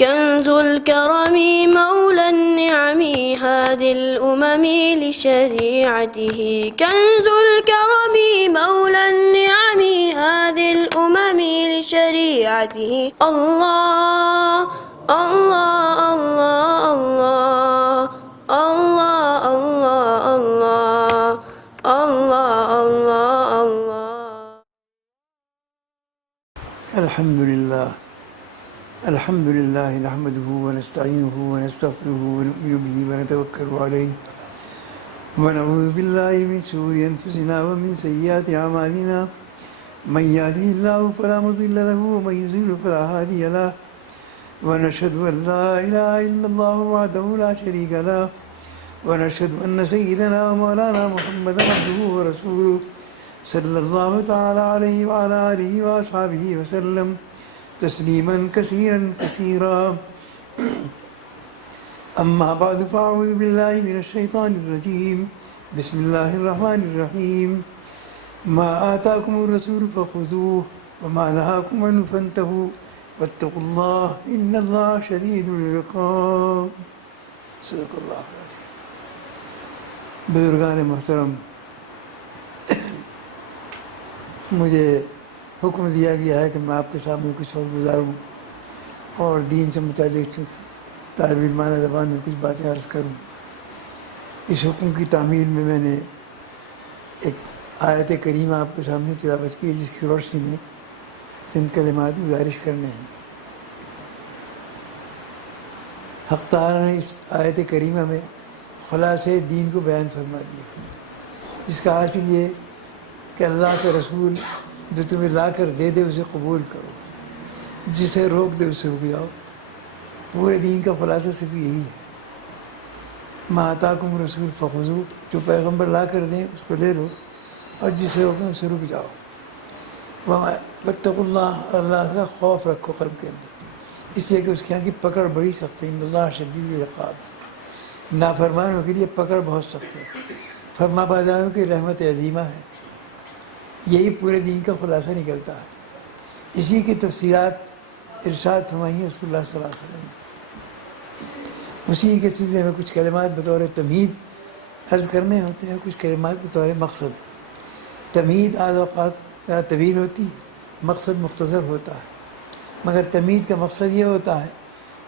كنز الكرم مولى النعم هادي الأمم لشريعته كنز الكرم مولى النعم هادي الأمم لشريعته الله الله الله الله الله الله الله الله الله. الحمد لله نحمده ونستعينه ونستغفره ونؤمن به ونتوكل عليه ونعوذ بالله من شرور أنفسنا ومن سيئات أعمالنا من يهده الله فلا مضل له ومن يضلل فلا هادي له ونشهد أن لا إله إلا الله وحده لا شريك له ونشهد أن سيدنا ومولانا محمدا عبده ورسوله صلى الله تعالى عليه وعلى آله وأصحابه وسلم تسليما كثيرا كثيرا. أما بعد فأعوذ بالله من الشيطان الرجيم. بسم الله الرحمن الرحيم. ما آتاكم الرسول فخذوه وما نهاكم عنه فانتهوا واتقوا الله إن الله شديد العقاب. صدق اللہ العظیم. بزرگان محترم، مجھے حکم دیا گیا ہے کہ میں آپ کے سامنے کچھ وقت گزاروں اور دین سے متعلق طالب علمانہ زبان میں کچھ باتیں عرض کروں. اس حکم کی تعمیل میں میں نے ایک آیت کریمہ آپ کے سامنے تلاوت کی جس کی روشنی میں چند کلمات گزارش کرنے ہیں. حق تعالیٰ نے اس آیت کریمہ میں خلاصہ دین کو بیان فرما دیا، جس کا حاصل یہ کہ اللہ کے رسول جو تمہیں لا کر دے دے اسے قبول کرو، جسے روک دے اسے رک جاؤ. پورے دین کا خلاصہ صرف یہی ہے. ما آتاکم رسول فخذوہ، جو پیغمبر لا کر دیں اس کو لے لو اور جسے روکیں اسے رک جاؤ. واتقوا اللہ، اللہ کا خوف رکھو قلب کے اندر، اس لیے کہ اس کے یہاں کی پکڑ بڑی سخت ہے. ان اللہ شدید العقاب، نافرمانوں کے لیے پکڑ بہت سخت ہے، فرما برداروں کی رحمت عظیمہ ہے. یہی پورے دین کا خلاصہ نکلتا ہے. اسی کی تفصیلات ارشاد فرمائی رسول اللہ صلی اللہ علیہ وسلم. اسی کے سلسلے میں کچھ کلمات بطور تمہید عرض کرنے ہوتے ہیں، کچھ کلمات بطور مقصد. تمہید بعض اوقات طویل ہوتی ہے، مقصد مختصر ہوتا ہے، مگر تمہید کا مقصد یہ ہوتا ہے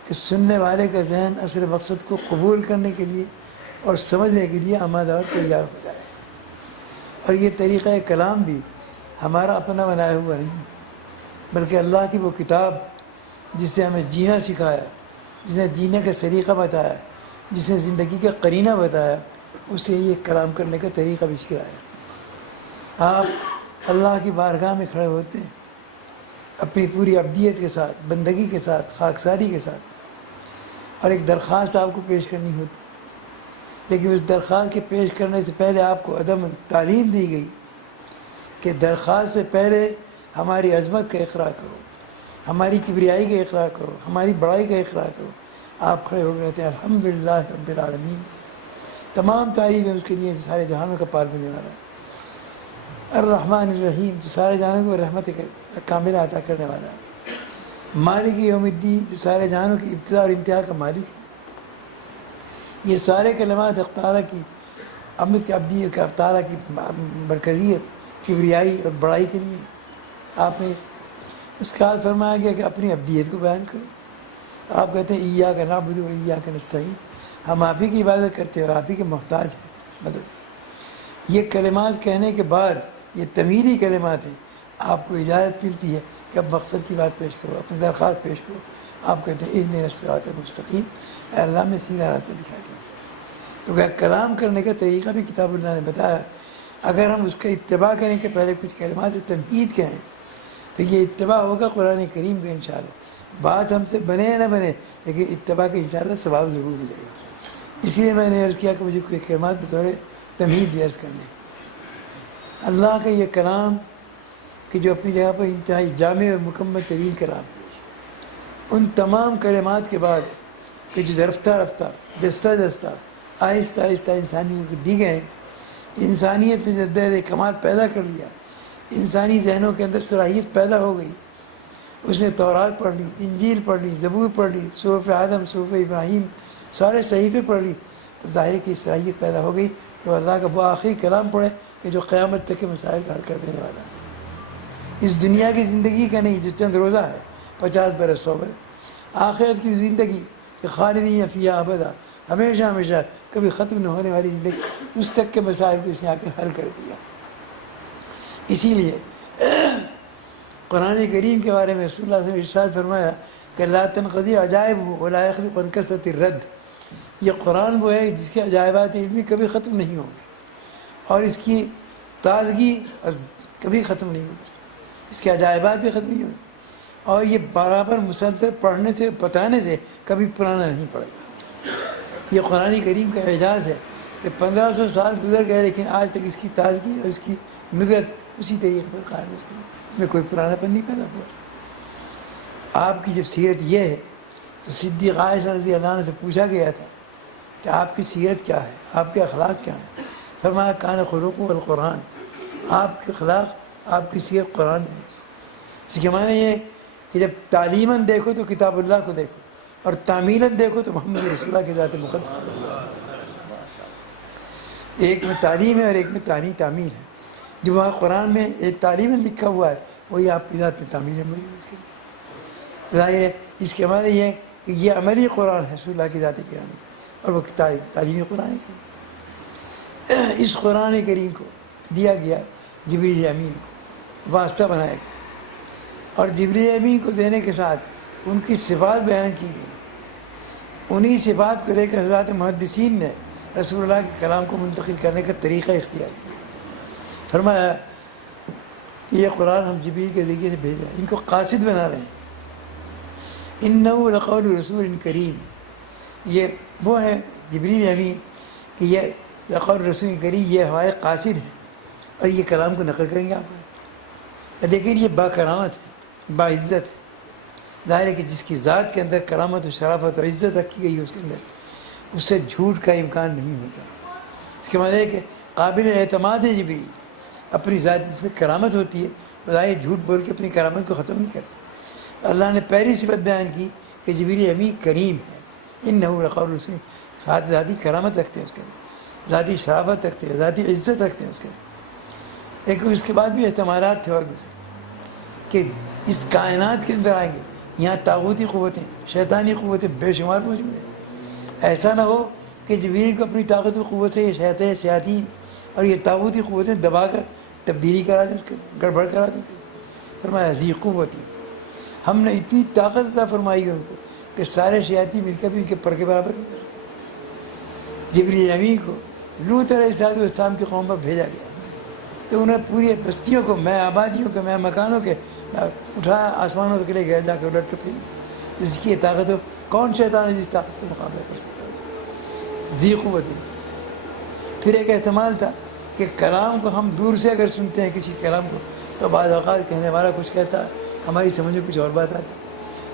کہ سننے والے کا ذہن اصل مقصد کو قبول کرنے کے لیے اور سمجھنے کے لیے آمادہ اور تیار ہو جائے. اور یہ طریقہ کلام بھی ہمارا اپنا بنایا ہوا نہیں، بلکہ اللہ کی وہ کتاب جس نے ہمیں جینا سکھایا، جس نے جینے کا طریقہ بتایا، جس نے زندگی کا قرینہ بتایا، اس سے یہ کلام کرنے کا طریقہ بھی سکھلایا. آپ اللہ کی بارگاہ میں کھڑے ہوتے ہیں اپنی پوری عبدیت کے ساتھ، بندگی کے ساتھ، خاکساری کے ساتھ، اور ایک درخواست آپ کو پیش کرنی ہوتی ہے. لیکن اس درخواست کے پیش کرنے سے پہلے آپ کو عدم تعلیم دی گئی کہ درخواست سے پہلے ہماری عظمت کا اقرار کرو، ہماری کبریائی کا اقرار کرو، ہماری بڑائی کا اقرار کرو. آپ کھڑے ہو گئے تھے الحمدللہ رب العالمین، تمام تعریفیں اس کے لیے جو سارے جہانوں کا پال بننے والا ہے. الرحمن الرحیم، جو سارے جہانوں کو رحمت کاملہ عطا کرنے والا ہے. مالک یوم الدین، جو سارے جہانوں کی ابتدا اور انتہا کا مالک ہے. یہ سارے کلمات حق تعالیٰ کی امت کی عبدیت کا، حق تعالیٰ کی مرکزیت، کبریائی اور بڑائی کے لیے آپ نے اس کا فرمایا گیا کہ اپنی عبدیت کو بیان کرو. آپ کہتے ہیں ایاک نعبد و ایاک نستعین، ہم آپ ہی کی عبادت کرتے ہیں اور آپ ہی کے محتاج ہیں مدد. یہ کلمات کہنے کے بعد یہ تمیری کلمات ہیں. آپ کو اجازت ملتی ہے کہ اب مقصد کی بات پیش کرو، اپنی درخواست پیش کرو. آپ کہتے ہیں اہدنا الصراط المستقیم، اے اللہ میں سیدھا راستہ دکھا دیا. تو کہ کلام کرنے کا طریقہ بھی کتاب اللہ نے بتایا. اگر ہم اس کا اتباع کریں کہ پہلے کچھ کلمات تمہید کہیں تو یہ اتباع ہوگا قرآن کریم کا انشاءاللہ. بات ہم سے بنے یا نہ بنے لیکن اتباع کا انشاءاللہ ثواب ضرور ملے گا. اس لیے میں نے عرض کیا کہ مجھے کوئی کلمات بطور تمہید عرض کرنے. اللہ کا یہ کلام کہ جو اپنی جگہ پر انتہائی جامع اور مکمل ترین کلام، ان تمام کلمات کے بعد کہ جو رفتہ رفتہ دستہ دستہ آہستہ آہستہ انسانیوں کو دی گئے، انسانیت نے جدید کمال پیدا کر لیا، انسانی ذہنوں کے اندر صلاحیت پیدا ہو گئی اس نے تورات پڑھ لی، انجیل پڑھ لی، زبور پڑھ لی، صحف آدم، صحف ابراہیم، سارے صحیفے پڑھ لی، تو ظاہر کی صلاحیت پیدا ہو گئی کہ وہ اللہ کا وہ آخری کلام پڑھے کہ جو قیامت تک کے مسائل حل کر دینے والا ہے۔ اس دنیا کی زندگی کا نہیں جو چند روزہ ہے، 50 برس 100 برس، آخرت کی زندگی کہ خالدین فیہا ابدا، ہمیشہ ہمیشہ کبھی ختم نہ ہونے والی زندگی، اس تک کے مسائل کو اس نے آ کے حل کر دیا۔ اسی لیے قرآن کریم کے بارے میں رسول اللہ صلی اللہ علیہ وسلم نے ارشاد فرمایا کہ لا تنقضی عجائب ولا يخلق عن کثرت الرد، یہ قرآن وہ ہے جس کے عجائبات علمی کبھی ختم نہیں ہوں گے، اور اس کی تازگی کبھی ختم نہیں ہوگی، اس کے عجائبات بھی ختم نہیں ہوں گے، اور یہ برابر مسلسل پڑھنے سے بتانے سے کبھی پرانا نہیں پڑے گا۔ یہ قرآن کریم کا اعجاز ہے کہ 1500 سال گزر گئے لیکن آج تک اس کی تازگی اور اس کی نظرت اسی طریقے پر قائم ہے، اس میں کوئی پرانا پن نہیں پیدا ہوا۔ آپ کی جب سیرت یہ ہے تو صدیق عائشہ رضی اللہ عنہ سے پوچھا گیا تھا کہ آپ کی سیرت کیا ہے، آپ کے اخلاق کیا ہیں؟ فرمایا کان خلقہ القرآن، آپ کے اخلاق، آپ کی سیرت قرآن ہے۔ اس کے معنی یہ ہے کہ جب تعلیماً دیکھو تو کتاب اللہ کو دیکھو، اور تعمیلاً دیکھو تو محمد رسول اللہ کے ذات مقدس کو دیکھو۔ ایک میں تعلیم ہے اور ایک میں تعمیل ہے۔ جو وہاں قرآن میں ایک تعلیماً لکھا ہوا ہے وہی آپ کی ذات میں تعمیل ہے موجود ہے۔ ظاہر ہے اس کے معنی یہ ہے کہ یہ عملی قرآن ہے رسول اللہ کی ذات گرامی، اور وہ تعلیمی قرآن کریم۔ اس قرآن کریم کو دیا گیا جبریل امین کو، واسطہ بنایا گیا، اور جبریل امین کو دینے کے ساتھ ان کی صفات بیان کی گئی۔ انہی صفات کو لے کر حضرات محدثین نے رسول اللہ کے کلام کو منتقل کرنے کا طریقہ اختیار کیا۔ فرمایا کہ یہ قرآن ہم جبریل کے ذریعے سے بھیج رہے ہیں، ان کو قاصد بنا رہے ہیں۔ انہ لقول رسول کریم، یہ وہ ہے جبریل امین کہ یہ لقول رسول کریم، یہ ہمارے قاصد ہیں اور یہ کلام کو نقل کریں گے آپ کو، لیکن یہ با کرامت ہے، با عزت ہے۔ ظاہر ہے کہ جس کی ذات کے اندر کرامت و شرافت و عزت رکھی گئی ہے اس کے اندر، اس سے جھوٹ کا امکان نہیں ہوتا۔ اس کے معنی ہے کہ قابل اعتماد ہے جبریل، اپنی ذات جس میں کرامت ہوتی ہے بظاہر جھوٹ بول کے اپنی کرامت کو ختم نہیں کرتا۔ اللہ نے پہلی صفت بیان کی کہ جبریل امین کریم ہے، انہ لقول رسول، ساتھ ذاتی کرامت رکھتے ہیں اس کے اندر، ذاتی شرافت رکھتے ہیں، ذاتی عزت رکھتے ہیں اس کے اندر۔ لیکن اس کے بعد بھی احتمالات تھے اور دوسرے کہ اس کائنات کے اندر آئیں گے، یہاں طاغوتی قوتیں، شیطانی قوتیں بے شمار موجود ہیں۔ ایسا نہ ہو کہ جبریل کو اپنی طاقت و قوت سے یہ شیاطین اور یہ طاغوتی قوتیں دبا کر تبدیلی کرا دیں، اس کے گڑبڑ کرا دیتے۔ فرمایا ذی قوتی، ہم نے اتنی طاقت عطا فرمائی ہے ان کو کہ سارے شیاطین مل کر بھی ان کے پر کے برابر نہیں ہو سکتے۔ جبریل امین کو لوط علیہ السلام کی قوم پر بھیجا گیا تو انہیں پوری بستیوں کو، میں آبادیوں کے، میں مکانوں کے اٹھایا، آسمانوں کے لے گیا، جا کے الٹ کے پھینک، جس کی طاقت ہو، کون شیطان ہے جس طاقت کا مقابلہ کر سکتا ہے؟ ذی قوت۔ پھر ایک احتمال تھا کہ کلام کو ہم دور سے اگر سنتے ہیں کسی کلام کو تو بعض اوقات کہنے والا کچھ کہتا ہے، ہماری سمجھ میں کچھ اور بات آتی۔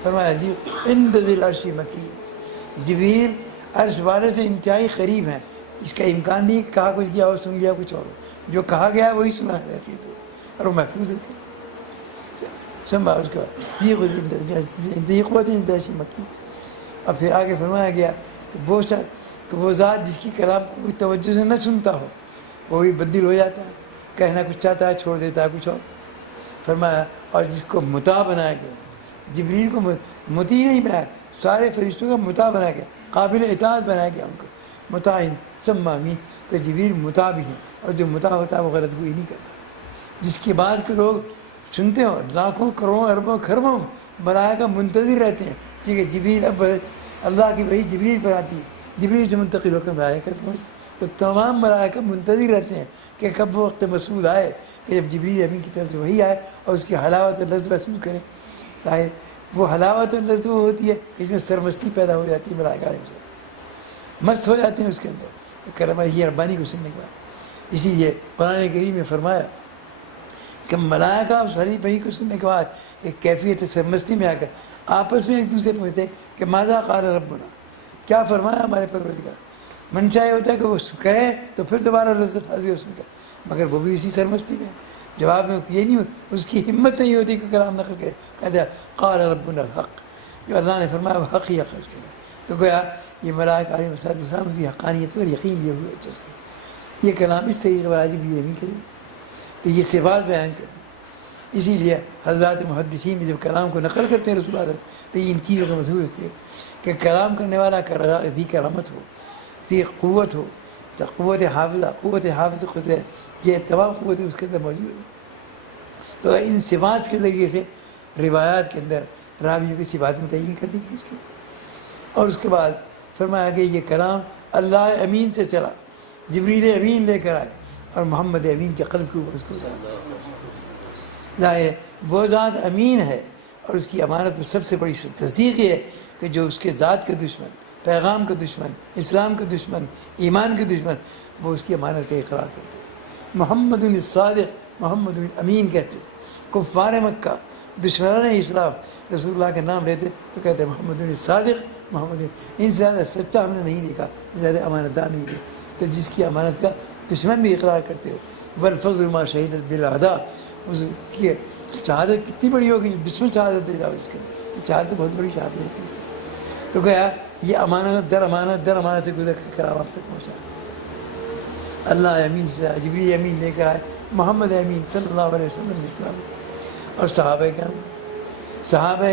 فرمایا ذی عند ذی العرش مکین، جبریل عرش والے سے انتہائی قریب ہیں، اس کا امکان نہیں کہ کہا کچھ گیا اور سن لیا کچھ اور، جو کہا گیا وہی سنا ہے اور وہ محفوظ ہے سنبھا اس کا ذی قوت عند العرش مکین۔ اور پھر آگے فرمایا گیا کہ وہ ذات جس کی کلام کو کوئی توجہ سے نہ سنتا ہو وہ بھی بدل ہو جاتا ہے، کہنا کچھ چاہتا ہے چھوڑ دیتا ہے کچھ اور۔ فرمایا اور جس کو مطاع بنایا گیا، جبریل کو مطیع نہیں بنایا، سارے فرشتوں کا مطاع بنایا گیا، قابل اطاعت بنایا گیا ان کو، مطاع ثم امین، کہ جبریل مطاع بھی ہے، اور جو مطاع ہوتا ہے وہ غلط گوئی نہیں کرتا۔ جس کی بات کے لوگ سنتے ہو، لاکھوں کروڑوں اربوں خربوں ملائکہ منتظر رہتے ہیں کہ جبریل اب اللہ کی وحی جبریل پر آتی ہے، جبریل سے منتقل ہو کر ملائکہ پہنچتے، تو تمام ملائکہ منتظر رہتے ہیں کہ کب وہ وقت مسعود آئے کہ جب جبریل امین کی طرف سے وحی آئے اور اس کی حلاوت اور لذت محسوس کریں۔ ظاہر وہ حلاوت اور لذت وہ ہوتی ہے اس میں سرمستی پیدا ہو جاتی ہے، ملائکہ علیہ السلام مست ہو جاتے ہیں اس کے اندر کرم یہ ربانی کو سننے کے بعد۔ اسی لیے قرآن کریم میں فرمایا کہ ملائکہ اس حدیث وحی کو سننے کے بعد ایک کیفیت سرمستی میں آ کر آپس میں ایک دوسرے پوچھتے ہیں کہ ماذا قال ربنا، کیا فرمایا ہمارے پروردگار۔ منشا یہ ہوتا ہے کہ وہ کہے تو پھر دوبارہ لذت حاصل ہو سکے، مگر وہ بھی اسی سرمستی میں جواب میں یہ نہیں، اس کی ہمت نہیں ہوتی کہ کلام نقل کرے، کہتے ہیں قال ربنا الحق، جو اللہ نے فرمایا وہ حق ہی حق ہے۔ تو گویا یہ ملائکہ علیہ السلام کی حقانیت پر یقین لیے ہوئے تھے، یہ کلام اس طریقے پر عجیب یہ نہیں کرے، تو یہ صفات بیان کر دی۔ اسی لیے حضرات محدثین میں جب کلام کو نقل کرتے ہیں رسول اللہ تو یہ ان چیزوں کا مضمون رکھتے ہیں کہ کلام کرنے والا کا ذی کرامت ہو، ذی قوت ہو، تو قوت حافظہ خود ہے، یہ تمام قوتیں اس کے اندر موجود ہیں۔ تو ان صفات کے ذریعے سے روایات کے اندر راویوں کی صفات متعین کر دی گئی اس کے، اور اس کے بعد فرمایا کہ یہ کلام اللہ امین سے چلا، جبریل امین لے کر آئے اور محمد امین کے قلب کے اوپر اس کو ظاہر ہے وہ ذات امین ہے، اور اس کی امانت میں سب سے بڑی تصدیق یہ ہے کہ جو اس کے ذات کا دشمن، پیغام کا دشمن، اسلام کا دشمن، ایمان کا دشمن، وہ اس کی امانت کا اقرار کرتے ہیں۔ محمد الصادق، محمد الامین کہتے تھے کفار مکہ، دشمنان اسلام رسول اللہ کے نام لیتے تو کہتے ہیں محمد الصادق، محمد ان سے زیادہ سچا ہم نے نہیں دیکھا، زیادہ امانت دار نہیں دیکھا، تو جس کی امانت کا دشمن بھی اقرار کرتے ہو۔ والفضل ما شہیدت بالاعداء، اس کی شہادت کتنی بڑی ہوگی جو دشمن شہادت دے جاؤ، اس کے شہادت بہت بڑی شہادت ہوتی ہے۔ تو کہا یہ امانت در امانت سے گزر کر کلام آپ تک پہنچا، اللہ امین سے جبریل امین لے کر آئے، محمد امین صلی اللہ علیہ وسلم اسلام، اور صحابہ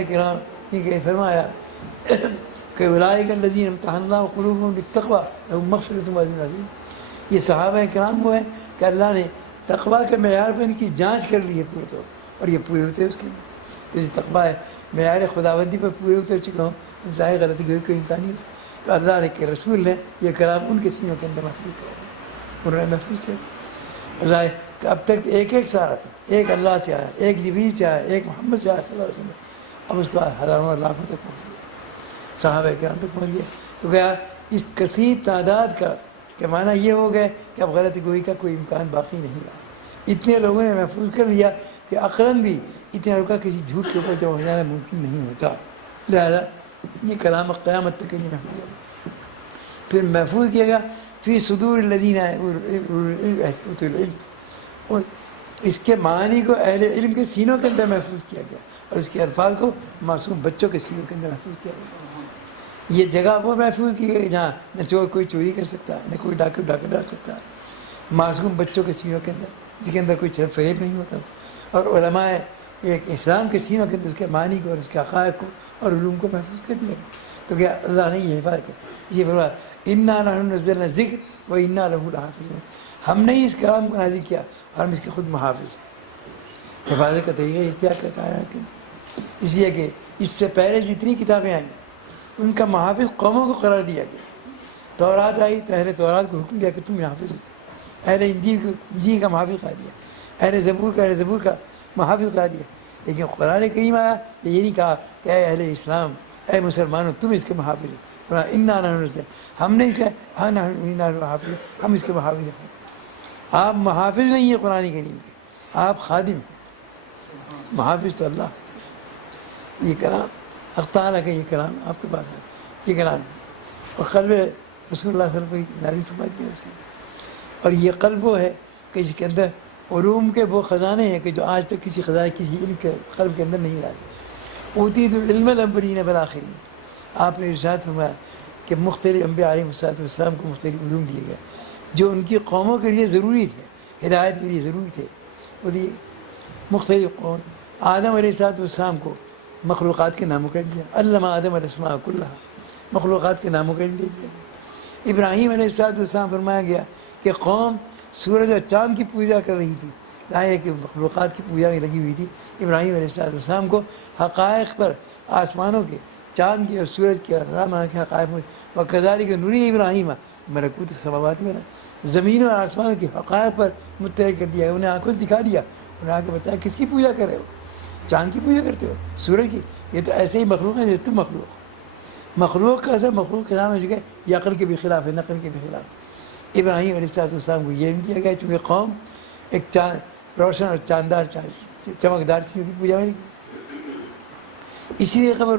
کرام یہ کہ فرمایا کہ اولئک الذین امتحن اللہ قلوبهم بالتقوی لهم مغفرۃ واجر عظیم، یہ صحابہ کرام وہ ہیں کہ اللہ نے تقویٰ کے معیار پر ان کی جانچ کر لی ہے پورے طور، اور یہ پورے ہوتے ہیں اس کے اندر۔ تو جو تقویٰ ہے معیار خداوندی پر پورے اتر چکا ہوں، ظاہر غلطی کوئی امکان نہیں، تو اللہ نے کہ رسول نے یہ کلام ان کے سینوں کے اندر محفوظ کر دیا، انہوں نے محفوظ کیا۔ ظاہر کہ اب تک ایک سارا تھا، ایک اللہ سے آیا، ایک جبریل سے آیا، ایک محمد سے آیا صلی اللہ علیہ وسلم، اب اس کے بعد ہزاروں اور لاکھوں تک پہنچ گیا، صحابہ کرام تک پہنچ گیا۔ تو کہا اس کثیر تعداد کا کہ معنی یہ ہو گئے کہ اب غلط گوئی کا کوئی امکان باقی نہیں رہا، اتنے لوگوں نے محفوظ کر لیا کہ عقلاً بھی اتنے لوگوں کا کسی جھوٹ کے اوپر جمع ہو جانا ممکن نہیں ہوتا، لہذا یہ کلام قیامت تک کے لیے محفوظ ہوگا۔ پھر محفوظ کیا گیا فی صدور الذین اوتوا العلم، اور اس کے معنی کو اہل علم کے سینوں کے اندر محفوظ کیا گیا، اور اس کے الفاظ کو معصوم بچوں کے سینوں کے اندر محفوظ کیا گیا۔ یہ جگہ وہ محفوظ کی گئی جہاں نہ چور کوئی چوری کر سکتا ہے، نہ کوئی ڈاکو ڈال سکتا ہے، معصوم بچوں کے سینوں کے اندر جس کے اندر کوئی چھل فریب نہیں ہوتا، اور علماء ایک اسلام کے سینوں کے اندر اس کے معنی کو اور اس کے حقائق کو اور علوم کو محفوظ کر دیا گیا۔ تو کیا اللہ نے یہ حفاظت کیا، یہ فرمایا انا نحن نزلنا الذکر و انا لہ لحافظون، ہم نے اس کلام کو نازل کیا اور ہم اس کے خود محافظ ہیں۔ حفاظت کا طریقہ اختیار کا کائنات کے لیے، اس لیے کہ اس سے پہلے جتنی کتابیں آئیں ان کا محافظ قوموں کو قرار دیا گیا۔ تورات آئی تو اہل تورات کو حکم دیا کہ تم محافظ ہو، اہل انجیل کا محافظ قرار دیا، اہل زبور کا محافظ قرار دیا، لیکن قرآن کریم آیا یہ نہیں کہا کہ اے اہل اسلام، اے مسلمانوں تم اس کے محافظ ہو، انا نحن نزلنا، ہم نے ہاں ہم اس کے محافظ ہیں۔ آپ محافظ نہیں ہیں قرآن کریم کے، آپ خادم ہیں، محافظ تو اللہ۔ یہ کلام حق تعالیٰ کا، یہ کلام آپ کے پاس ہے، یہ کلام اور قلب رسول اللہ صلی اللہ علیہ وسلم کو نازل فرما دیا اس کے، اور یہ قلب وہ ہے کہ اس کے اندر علوم کے وہ خزانے ہیں کہ جو آج تک کسی خزانے کسی علم کے قلب کے اندر نہیں لائے۔ اوتیت العلم الاولین والآخرین، آپ نے ارشاد فرمایا کہ مختلف انبیاء علیہ السلام کو مختلف علوم دیے گئے جو ان کی قوموں کے لیے ضروری تھے، ہدایت کے لیے ضروری تھے، وہ دیے مختلف قوم۔ آدم علیہ السلام کو مخلوقات کے ناموں کا علم دیا، علم آدم الاسماء کلھا، مخلوقات کے ناموں کا علم دے دیا گیا۔ ابراہیم علیہ السلام فرمایا گیا کہ قوم سورج اور چاند کی پوجا کر رہی تھی، ظاہر ہے کہ مخلوقات کی پوجا میں لگی ہوئی تھی۔ ابراہیم علیہ السلام کو حقائق پر، آسمانوں کے، چاند کے اور سورج کے کے حقائق میں وکذالک نری ابراہیم ملکوت السماوات والارض، زمین اور آسمانوں کے حقائق پر مطلع کر دیا، انہیں آنکھوں سے دکھا دیا، انہیں آ کے بتایا کس کی پوجا کر رہے ہو، چاند کی پوجا کرتے ہو، سورج کی، یہ تو ایسے ہی مخلوق ہے جیسے تم مخلوق ہو۔ مخلوق کا اثر مخلوق کے نام ہے، یہ عقل کے بھی خلاف ہے، نقل کے بھی خلاف۔ ابراہیم علیہ السلام کو یہ بھی دیا گیا چونکہ قوم ایک چاند روشن اور چاندار چمکدار چیزوں کی پوجا میں نہیں۔ اسی لیے خبر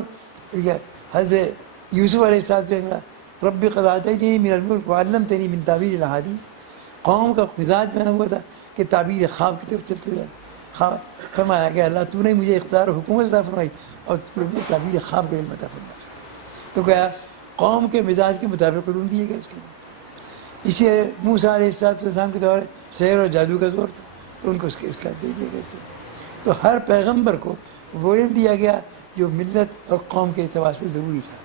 حضرت یوسف علیہ السلام رب قد آتیتنی من الملک وعلمتنی من تاویل الاحادیث، قوم کا مزاج بنا ہوا تھا کہ تعبیر خواب کی طرف چلتے جانا. خواب فرمایا کہ اللہ تو نے مجھے اختیار و حکومت عطا فرمائی اور تو نے مجھے تعبیر خواب کا علم عطا فرمایا. تو کہا قوم کے مزاج کے مطابق علوم دیے گئے اس کے لیے. اسی موسیٰ علیہ السلام کے دور سحر اور جادو کا زور تھا تو ان کو اس کا دے دیا گیا اس کے. تو ہر پیغمبر کو وہ علم دیا گیا جو ملت اور قوم کے اعتبار سے ضروری تھا.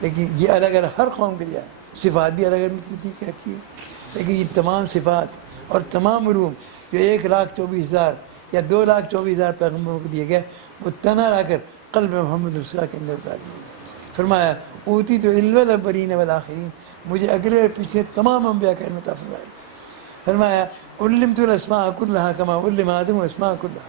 لیکن یہ الگ الگ ہر قوم کے لیے صفات بھی الگ الگ ہوتی ہے. لیکن یہ تمام صفات اور تمام علوم جو 1,24,000 یا 2,24,000 پیغمبروں کو دیے گئے وہ تنہا لا کر قلب محمد رسول اللہ کے اندر اتار دیے گئے. فرمایا اوتی تو علم الاولین والآخرین، مجھے اگلے اور پیچھے تمام انبیاء کا علم عطا فرمایا. فرمایا علمت الاسماء کلھا کما علم آدم الاسماء کلھا،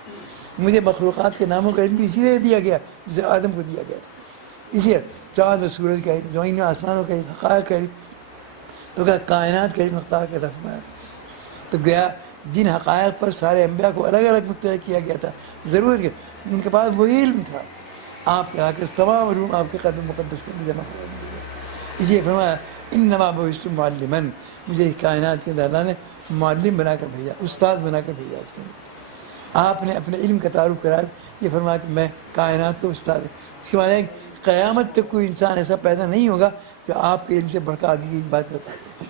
مجھے مخلوقات کے ناموں کا علم بھی اسی لیے دیا گیا جسے آدم کو دیا گیا تھا. اسی چاند اور سورج کا علم، زمین و آسمانوں کا علم، حقائق کا علم، تو کہا کائنات کا علم اختیار کا فرمایا. تو گیا جن حقائق پر سارے انبیاء کو الگ الگ مطلع کیا گیا تھا، ضرورت کہ ان کے پاس وہی علم تھا، آپ کے آ کر تمام علوم آپ کے قلب مقدس کے اندر جمع کروا دیے گئے. اسی لیے فرمایا انما بعثت معلما، مجھے اس کائنات کے اندر اللہ نے معلم بنا کر بھیجا، استاد بنا کر بھیجا. اس کے اندر آپ نے اپنے علم کا تعارف کرا، یہ فرمایا کہ میں کائنات کا استاد ہوں. اس کے بعد قیامت تک کوئی انسان ایسا پیدا نہیں ہوگا جو آپ کے علم سے بڑھ کر آگے کی بات بتا دے.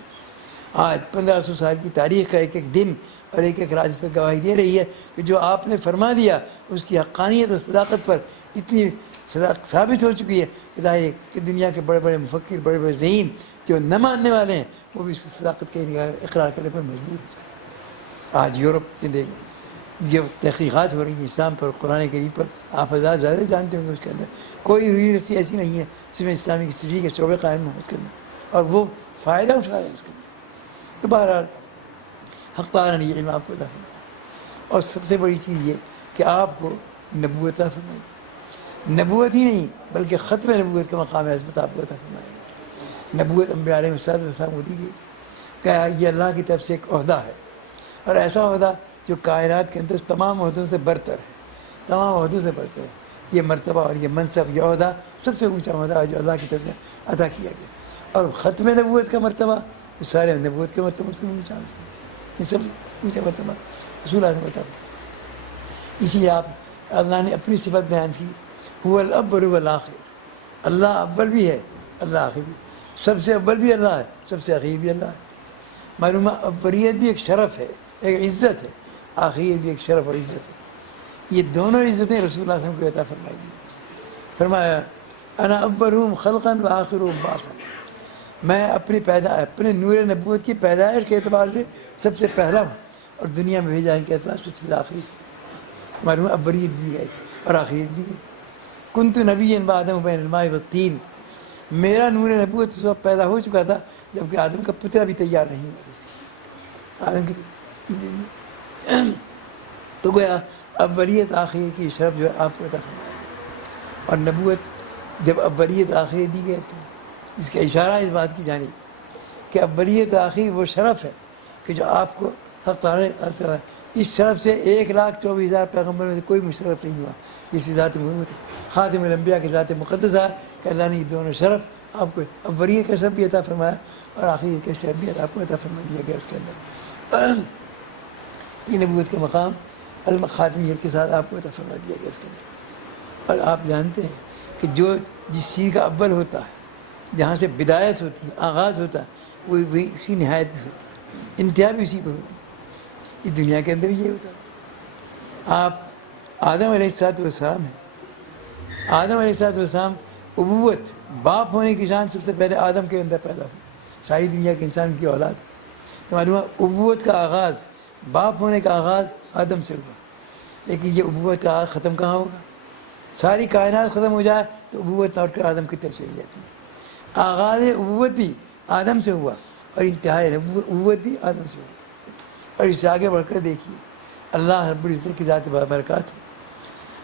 آج 1500 سال کی تاریخ کا ایک ایک دن اور ایک ایک راز پہ گواہی دے رہی ہے کہ جو آپ نے فرما دیا اس کی حقانیت اور صداقت پر اتنی ثابت ہو چکی ہے کہ ظاہر ہے کہ دنیا کے بڑے بڑے مفکر، بڑے بڑے ذہین جو نہ ماننے والے ہیں وہ بھی اس کی صداقت کا اقرار کرنے پر مجبور ہو جائے. آج یورپ کے جو تحقیقات ہو رہی ہیں اسلام پر، قرآن کریم پر، آپ حضرات زیادہ جانتے ہوں گے. اس کے اندر کوئی یونیورسٹی ایسی نہیں ہے جس میں اسلامی ہسٹری کے شعبے قائم ہوں اس کے اندر، اور وہ فائدہ اٹھا رہے ہیں اس کے اندر. تو بہرحال حق تعالیٰ نے یہ علم آپ کو عطا فرمایا. اور سب سے بڑی چیز یہ کہ آپ کو نبوت عطا فرمائی. نبوت ہی نہیں بلکہ ختم نبوت کا مقام عظمت آپ کو عطا فرمایا. نبوت انبیاء علیہ السلام کو دی گئی کہ یہ اللہ کی طرف سے ایک عہدہ ہے، اور ایسا عہدہ جو کائنات کے اندر تمام عہدوں سے برتر ہے، تمام عہدوں سے برتر ہے. یہ مرتبہ اور یہ منصب، یہ عہدہ سب سے اونچا عہدہ ہے جو اللہ کی طرف سے عطا کیا گیا. اور ختم نبوت کا مرتبہ سارے نبوت کے مرتبہ سے اونچا ہے، یہ سب سے اونچا مرتبہ رسول اللہ سے مرتبہ. اسی لیے آپ اللہ نے اپنی صفت بیان کی، هو الاول والآخر، اللہ اول بھی ہے، اللہ آخر بھی. سب سے اول بھی اللہ ہے، سب سے آخر بھی اللہ ہے. معلوم ہے اولیت بھی ایک شرف ہے، ایک عزت ہے، آخریت بھی ایک شرف اور عزت ہے. یہ دونوں عزتیں رسول اللہ صلی اللہ علیہ وسلم کو عطا فرمائی گئی. فرمایا انا اولہم خلقا و آخرہم بعثا، میں اپنے نور نبوت کی پیدائش کے اعتبار سے سب سے پہلا ہوں اور دنیا میں بھیجانے کے اعتبار سے سب سے آخری. معلوم ہے اولیت دی گئی اور آخریت دی گئی. کنت نبی بعدم بین الماء والطین، میرا نور نبوت اس وقت پیدا ہو چکا تھا جبکہ آدم کا پترا بھی تیار نہیں ہوا. آدم کی تو گویا اولیت آخریت کی شرف جو ہے آپ کو عطا فرمایا گیا. اور نبوت جب اولیت آخریت دی گئی اس کا اشارہ اس بات کی جانب کہ اولیت آخری وہ شرف ہے کہ جو آپ کو حق تعالیٰ اس شرف سے 1,24,000 پیغمبروں سے کوئی مشرف نہیں ہوا. اسی ذات محمد خاتم الانبیاء کے ذات مقدسہ کہ اللہ نے یہ دونوں شرف آپ کو اولیت کا شرف بھی عطا فرمایا اور آخریت کا شرف بھی آپ کو عطا فرما دیا گیا. اس کے اندر یہ نبوت کا مقام خاتمیت کے ساتھ آپ کو عطا فرما دیا گیا اس کے اندر. اور آپ جانتے ہیں کہ جو جس چیز کا اول ہوتا ہے، جہاں سے بدایت ہوتی ہے، آغاز ہوتا ہے، وہی اسی نہایت بھی ہوتی ہے، انتہا بھی اسی پہ ہوتی ہے. اس دنیا کے اندر یہ ہوتا ہے. آپ آدم علیہ السلام ہیں، آدم علیہ السلام ابوت باپ ہونے کی شان سب سے پہلے آدم کے اندر پیدا ہوئی. ساری دنیا کے انسان کی اولاد. تو معلوم ہے ابوت کا آغاز، باپ ہونے کا آغاز آدم سے ہوا. لیکن یہ ابوت کا آغاز ختم کہاں ہوگا؟ ساری کائنات ختم ہو جائے تو ابوت لوٹ کر آدم کی طرف چلی جاتی ہے. آغاز ابوت بھی آدم سے ہوا اور انتہائی ابوت بھی آدم سے ہوا. اور اس سے آگے بڑھ کر دیکھیے اللہ رب العزت کی ذات برکات ہے،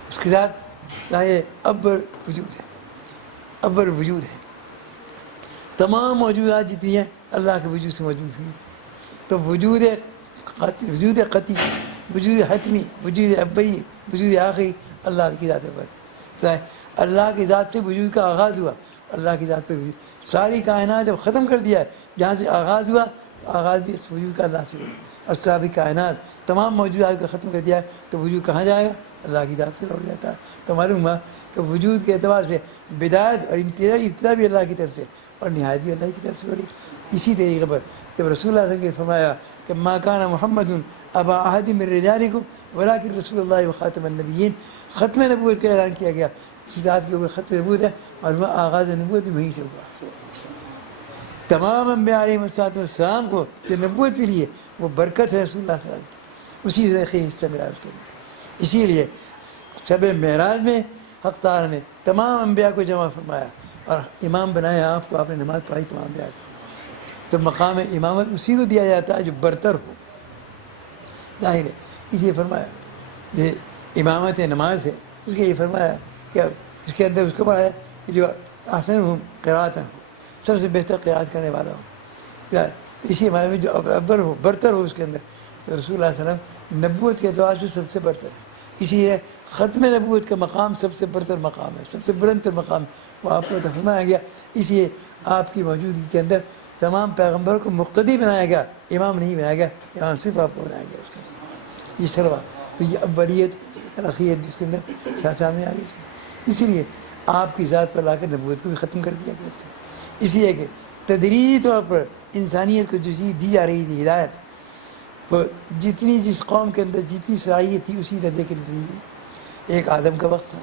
اس کی ذات اول وجود ہے، اول وجود ہے. تمام موجودات جتنی ہیں اللہ کے وجود سے موجود ہوئی. تو وجود قطعی، وجود حتمی، وجود اولی، وجود آخری اللہ کی ذات پر. اللہ کی ذات سے وجود کا آغاز ہوا، اللہ کی ذات پہ وجود. ساری کائنات جب ختم کر دیا ہے، جہاں سے آغاز ہوا آغاز بھی اس وجود کا اللہ سے ہوا. اسباب کائنات تمام موجودات کو ختم کر دیا تو وجود کہاں جائے گا؟ اللہ کی ذات سے لوٹ جاتا ہے. تو معلوم ہوا کہ وجود کے اعتبار سے بدایت اور ابتدا بھی اللہ کی طرف سے اور نہایت بھی اللہ کی طرف سے ہو رہی. اسی طریقے پر جب رسول اللہ صلی اللہ علیہ وسلم نے فرمایا کہ ما کان محمد ابا احد من رجالکم ولکن رسول اللہ وخاتم النبیین، ختم نبوت کا اعلان کیا گیا. اسی ذات کے اوپر ختم نبوت ہے اور وہ آغاز نبوت بھی وہیں سے ہوا. تمام انبیاء علیہ السلام کو جو نبوت ملی ہے وہ برکت ہے رسول اللہ صلی اللہ علیہ وسلم کی، اسی طریقے حصہ ملا اس کے اندر. اسی لیے شب معراج میں حق تعالیٰ نے تمام انبیاء کو جمع فرمایا اور امام بنایا آپ کو. آپ نے نماز پڑھائی تمام انبیاء کو، تو مقام امامت اسی کو دیا جاتا ہے جو برتر ہو. ظاہر ہے اس لیے فرمایا جیسے امامت نماز ہے اس کے یہ فرمایا کہ اس کے اندر اس کو پڑھایا کہ جو احسن ہو قراءتاً ہو، سب سے بہتر قراءت کرنے والا ہو. اسی ہمارے میں جو ابر ہو برتر ہو اس کے اندر، تو رسول اللہ صلی اللہ علیہ وسلم نبوت کے اعتبار سے سب سے برتر ہے. اسی لیے ختم نبوت کا مقام سب سے برتر مقام ہے، سب سے بلند مقام وہ آپ کو فرمایا گیا. اس لیے آپ کی موجودگی کے اندر تمام پیغمبروں کو مقتدی بنایا گیا، امام نہیں بنایا گیا. امام صرف آپ کو بنایا گیا اس کا یہ شروا. تو یہ اولیت اخیت جس کے اندر شاہ سامنے آ گئی. اسی لیے آپ کی ذات پر لا کر نبوت کو بھی ختم کر دیا گیا اس کا. اس لیے کہ تدریجی طور پر انسانیت کو جو چیز دی جا رہی تھی ہدایت، وہ جتنی جس قوم کے اندر جتنی صلاحیت تھی اسی درجے کے نتیجے. ایک آدم کا وقت تھا،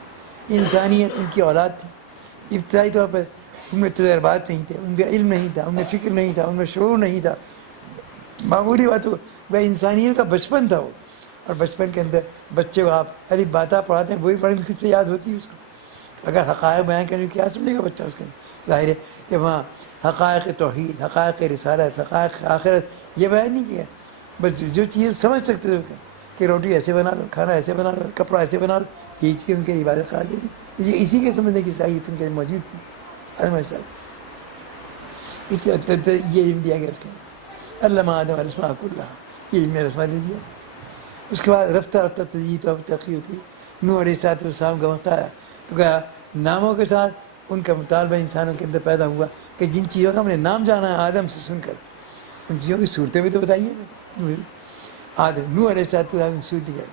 انسانیت ان کی اولاد تھی، ابتدائی طور پر ان میں تجربات نہیں تھے، ان کا علم نہیں تھا، ان میں فکر نہیں تھا، ان میں شعور نہیں تھا. معمولی بات ہو وہ انسانیت کا بچپن تھا وہ. اور بچپن کے اندر بچے کو آپ الف باتا پڑھاتے ہیں وہی پڑھنے کی خود سے یاد ہوتی ہے اس کو. اگر حقائق بیان کرنے کی کیا سمجھے گا بچہ اس کے اندر؟ ظاہر ہے کہ وہاں حقائق توحید، حقائق رسالت، حقائق آخرت یہ بیان نہیں کیا. بس جو چیز سمجھ سکتے تھے کہ روٹی ایسے بنا لو، کھانا ایسے بنا لو، کپڑا ایسے بنا لو، یہی چیز ان کی عبادت قرار دے دی. اسی کے سمجھنے کی صلاحیت ان کے موجود تھی. یہ علم دیا گیا اس کے علامہ آدم علیہ السلام اللہ، یہ علم رسما دے دیا. اس کے بعد رفتہ رفتہ تجدید اور ترقی ہوتی. نوح علیہ السلام کا وقت آیا تو کہا ناموں کے ساتھ ان کا مطالبہ انسانوں کے اندر پیدا ہوا کہ جن چیزوں کا ہم نے نام جانا ہے آدم سے سن کر ان چیزوں کی صورتیں بھی تو بتائیے. آدم نوح علیہ السلام کی صورت دیا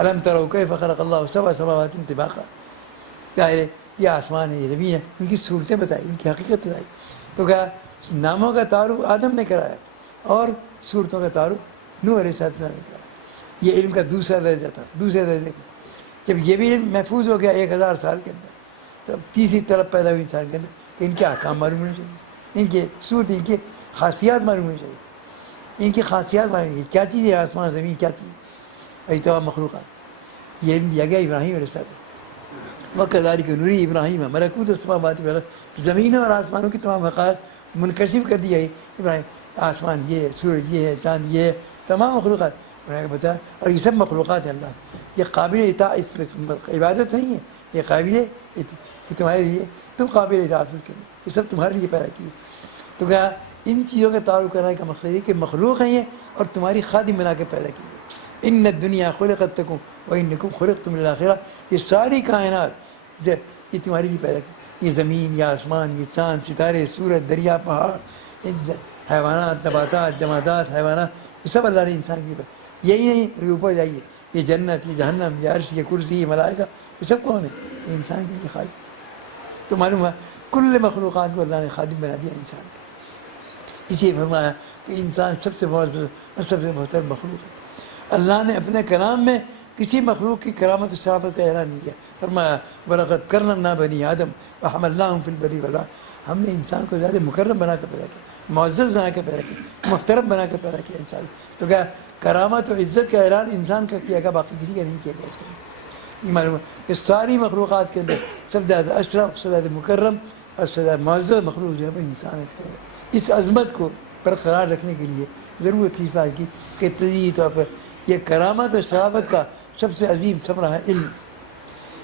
الم تروا کیف خلق اللہ سبع سماوات طباقا. ظاہر ہے یہ آسمان ہے، یہ زمین ہے، ان کی صورتیں بتائی، ان کی حقیقت بتائی. تو کہا ناموں کا تعارف آدم نے کرایا اور صورتوں کا تعارف نوح علیہ السلام نے کرایا. یہ علم کا دوسرا درجہ تھا. دوسرے درجے کا جب یہ بھی علم محفوظ ہو گیا 1000 سال کے اندر، تو تیسری طلب پیدا ہوئی انسان کے اندر کہ ان کے احکام معلوم ہونے چاہیے، ان کے صورت، ان کی خاصیات معلوم ہونی چاہیے. ان کی خاصیات معلوم ہوئی کیا چیز ہے، آسمان زمین کیا چیز ہے، اور تمام مخلوقات. یہ علم دیا گیا ابراہیم علیہ السلام. وَكَذَلِكَ نُرِي إِبْرَاهِيمَ مَلَكُوتَ السَّمَاوَاتِ وَالْأَرْضِ. زمینوں اور آسمانوں کی تمام حقائق منکشف کر دی گئی. ابراہیم آسمان یہ ہے، سورج یہ ہے، چاند یہ ہے، تمام مخلوقات انہوں نے بتایا. اور یہ سب مخلوقات ہیں اللہ، یہ قابل اطاعت، اس میں عبادت نہیں ہے، یہ قابل یہ تمہارے لیے، تم قابل اطاعت کریں، یہ سب تمہارے لیے پیدا کیے. تو کہا ان چیزوں کا تعارف کرنے کا مقصد یہ کہ مخلوق ہیں یہ اور تمہاری خادم بنا کے پیدا کی ہے. ان الدنیا خلقت لکم وانکم خلقتم للآخرہ. یہ ساری کائنات یہ تمہارے لیے پیدا کی. یہ زمین، یہ آسمان، یہ چاند، ستارے، سورج، دریا، پہاڑ، حیوانات، نباتات، جمادات، حیوانات، یہ سب اللہ نے انسان کی. یہی نہیں اوپر جائیے، یہ جنت، یہ جہنم، یہ عرش، یہ کرسی، یہ ملائکہ، یہ سب کون ہے؟ یہ انسان کے لیے خالق. تو معلوم ہوا کل مخلوقات کو اللہ نے خادم بنا دیا انسان. اسی فرمایا کہ انسان سب سے معزز اور سب سے بہتر مخلوق ہے. اللہ نے اپنے کلام میں کسی مخلوق کی کرامت و شرافت کا اعلان نہیں کیا. فرمایا وَلَقَدْ كَرَّمْنَا بَنِي آدَمَ وَحَمَلْنَاهُمْ فِي الْبَرِّ وَالْبَحْرِ. ہم نے انسان کو زیادہ مکرم بنا کر پیدا کیا، معزز بنا کر پیدا کیا، محترم بنا کر پیدا کیا انسان. تو کیا کرامت و عزت کا اعلان انسان کا کیا گیا، باقی کسی کا نہیں کیا گیا. اس کے یہ معلوم ہے کہ ساری مخلوقات کے اندر سب سے زیادہ اشرف، سب سے زیادہ مکرم اور سب سے زیادہ معزز مخلوق جو ہے وہ انسان ہے. اس کے اندر اس عظمت کو برقرار رکھنے کے لیے ضرورت تھی اس بات کی کہ تجدیدی طور پر یہ کرامت اور شرافت کا سب سے عظیم ثمرہ ہے علم.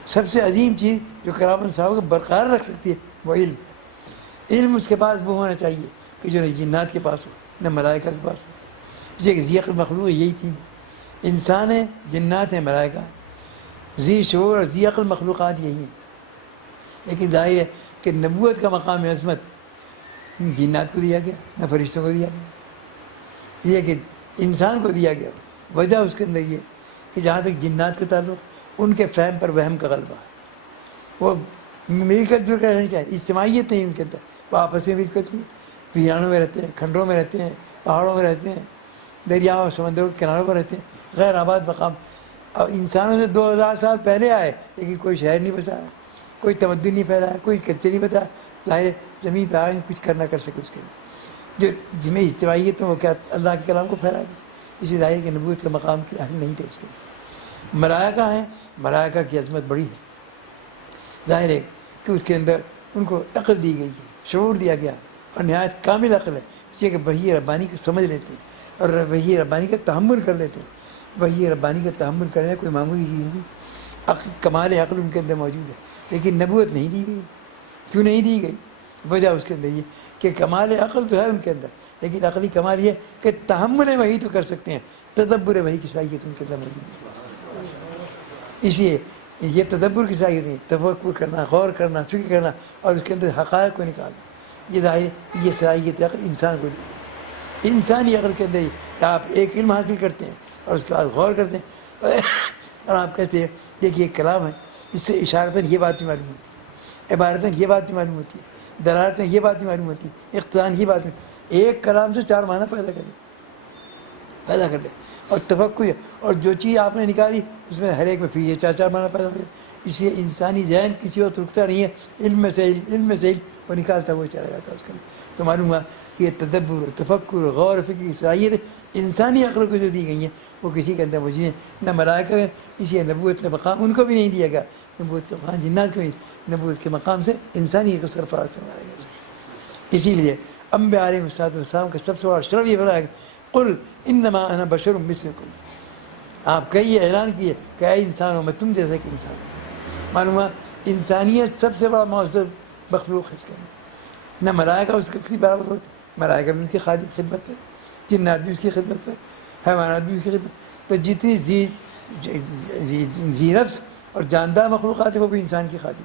سب سے عظیم چیز جو کرامت اور شرافت کو برقرار رکھ سکتی ہے وہ علم. علم اس کے پاس وہ ہونا چاہیے کہ جو نہ جنات کے پاس ہو نہ ملائکہ کے پاس ہو. اس لیے کہ ذی عقل مخلوق یہی تھی، انسان ہے، جنات ہیں، ملائکہ ہیں. ذی شعور اور ذی عقل مخلوقات یہی ہیں. لیکن ظاہر ہے کہ نبوت کا مقام عظمت جنات کو دیا گیا، نہ فرشتوں کو دیا گیا. یہ کہ انسان کو دیا گیا وجہ اس کے اندر یہ کہ جہاں تک جنات کا تعلق ان کے فہم پر وہم کا غلبہ، وہ مل کر جل کر رہنا چاہیے، اجتماعیت نہیں ان کے اندر، وہ آپس میں مل کر ویرانوں میں رہتے ہیں، کھنڈروں میں رہتے ہیں، پہاڑوں میں رہتے ہیں، دریاؤں اور سمندروں کے کناروں پر رہتے ہیں، غیر آباد مقام. اور انسانوں سے 2000 سال پہلے آئے لیکن کوئی شہر نہیں بسایا، کوئی تمدن نہیں پھیلایا، کوئی کچے نہیں بتایا. ظاہر زمین پہ آئے کچھ کرنا کر سکے اس کے لیے جو جس میں اجتماعیت وہ کیا اللہ کے کلام کو پھیلایا. اسی ظاہر کہ نبوت کے مقام کے اہل نہیں تھے اس کے لیے. ملائکہ ہیں، ملائکہ کی عظمت بڑی ہے. ظاہر ہے کہ اس کے اندر ان کو عقل دی گئی ہے، شعور دیا گیا اور نہایت کامل عقل ہے، اس لیے کہ وحی ربانی کو سمجھ لیتے ہیں اور وحی ربانی کا تحمل کر لیتے ہیں. وحی ربانی کا تحمل کرنا کوئی معمولی چیز نہیں. کمال عقل ان کے اندر موجود ہے لیکن نبوت نہیں دی گئی. کیوں نہیں دی گئی؟ وجہ اس کے اندر یہ کہ کمال عقل تو ہے ان کے اندر لیکن عقلی کمال یہ کہ تحمل وحی تو کر سکتے ہیں، تدبر وحی کی صلاحیت ان کے اندر موجود ہے. اس لیے یہ تدبر کی صلاحیت ہے، تفکر کرنا، غور کرنا، فکر کرنا اور اس کے اندر حقائق کو نکالنا. یہ ظاہر یہ صلاحیت عقل انسان کو دی ہے. انسانی عقل کے اندر کہ آپ ایک علم حاصل کرتے ہیں اور اس کے بعد غور کرتے ہیں اور آپ کہتے ہیں دیکھیے ایک کلام ہے، اس سے اشارتاً یہ بات بھی معلوم ہوتی ہے، عبارتاً یہ بات بھی معلوم ہوتی ہے، دلالتاً یہ بات بھی معلوم ہوتی ہے، اقتضاً یہ بات بھی. ایک کلام سے 4 معنی پیدا کر لے اور تفکر اور جو چیز آپ نے نکالی اس میں ہر ایک میں پھر یہ 4 معنی پیدا ہو گئے. اس لیے انسانی ذہن کسی وقت رکتا نہیں ہے، علم میں سے علم وہ نکالتا وہ چلا جاتا ہے اس کے لیے. تو معلوم ہوا کہ یہ تدبر، تفکر، غور و فکر کی صلاحیت انسانی عقل کو جو دی گئی ہیں وہ کسی کے اندر موجود ہیں. نہ ملائکہ ہے، اسی نبوت کا مقام ان کو بھی نہیں دیا گیا، نبوت کے مقام جنات کو نہیں، نبوت کے مقام سے انسانی کو سرفراز فرمایا گیا. اسی لیے انبیاء علیہ السلام کا سب سے بڑا شرف یہ فرمایا قل انما انا بشر مثلکم. آپ کہیے، اعلان کیے کہ اے انسانوں میں تم جیسا کہ انسان. معلوم ہوا انسانیت سب سے بڑا معزز مخلوق ہے اس کے اندر. نہ ملائکہ اس کی برابر ہوتے، ملائکہ بھی ان کی خدمت کرے، جنات بھی اس کی خدمت کرے، حیوانات بھی اس کی خدمت. تو جتنی ذی نفس اور جاندار مخلوقات ہیں وہ بھی انسان کی خادم،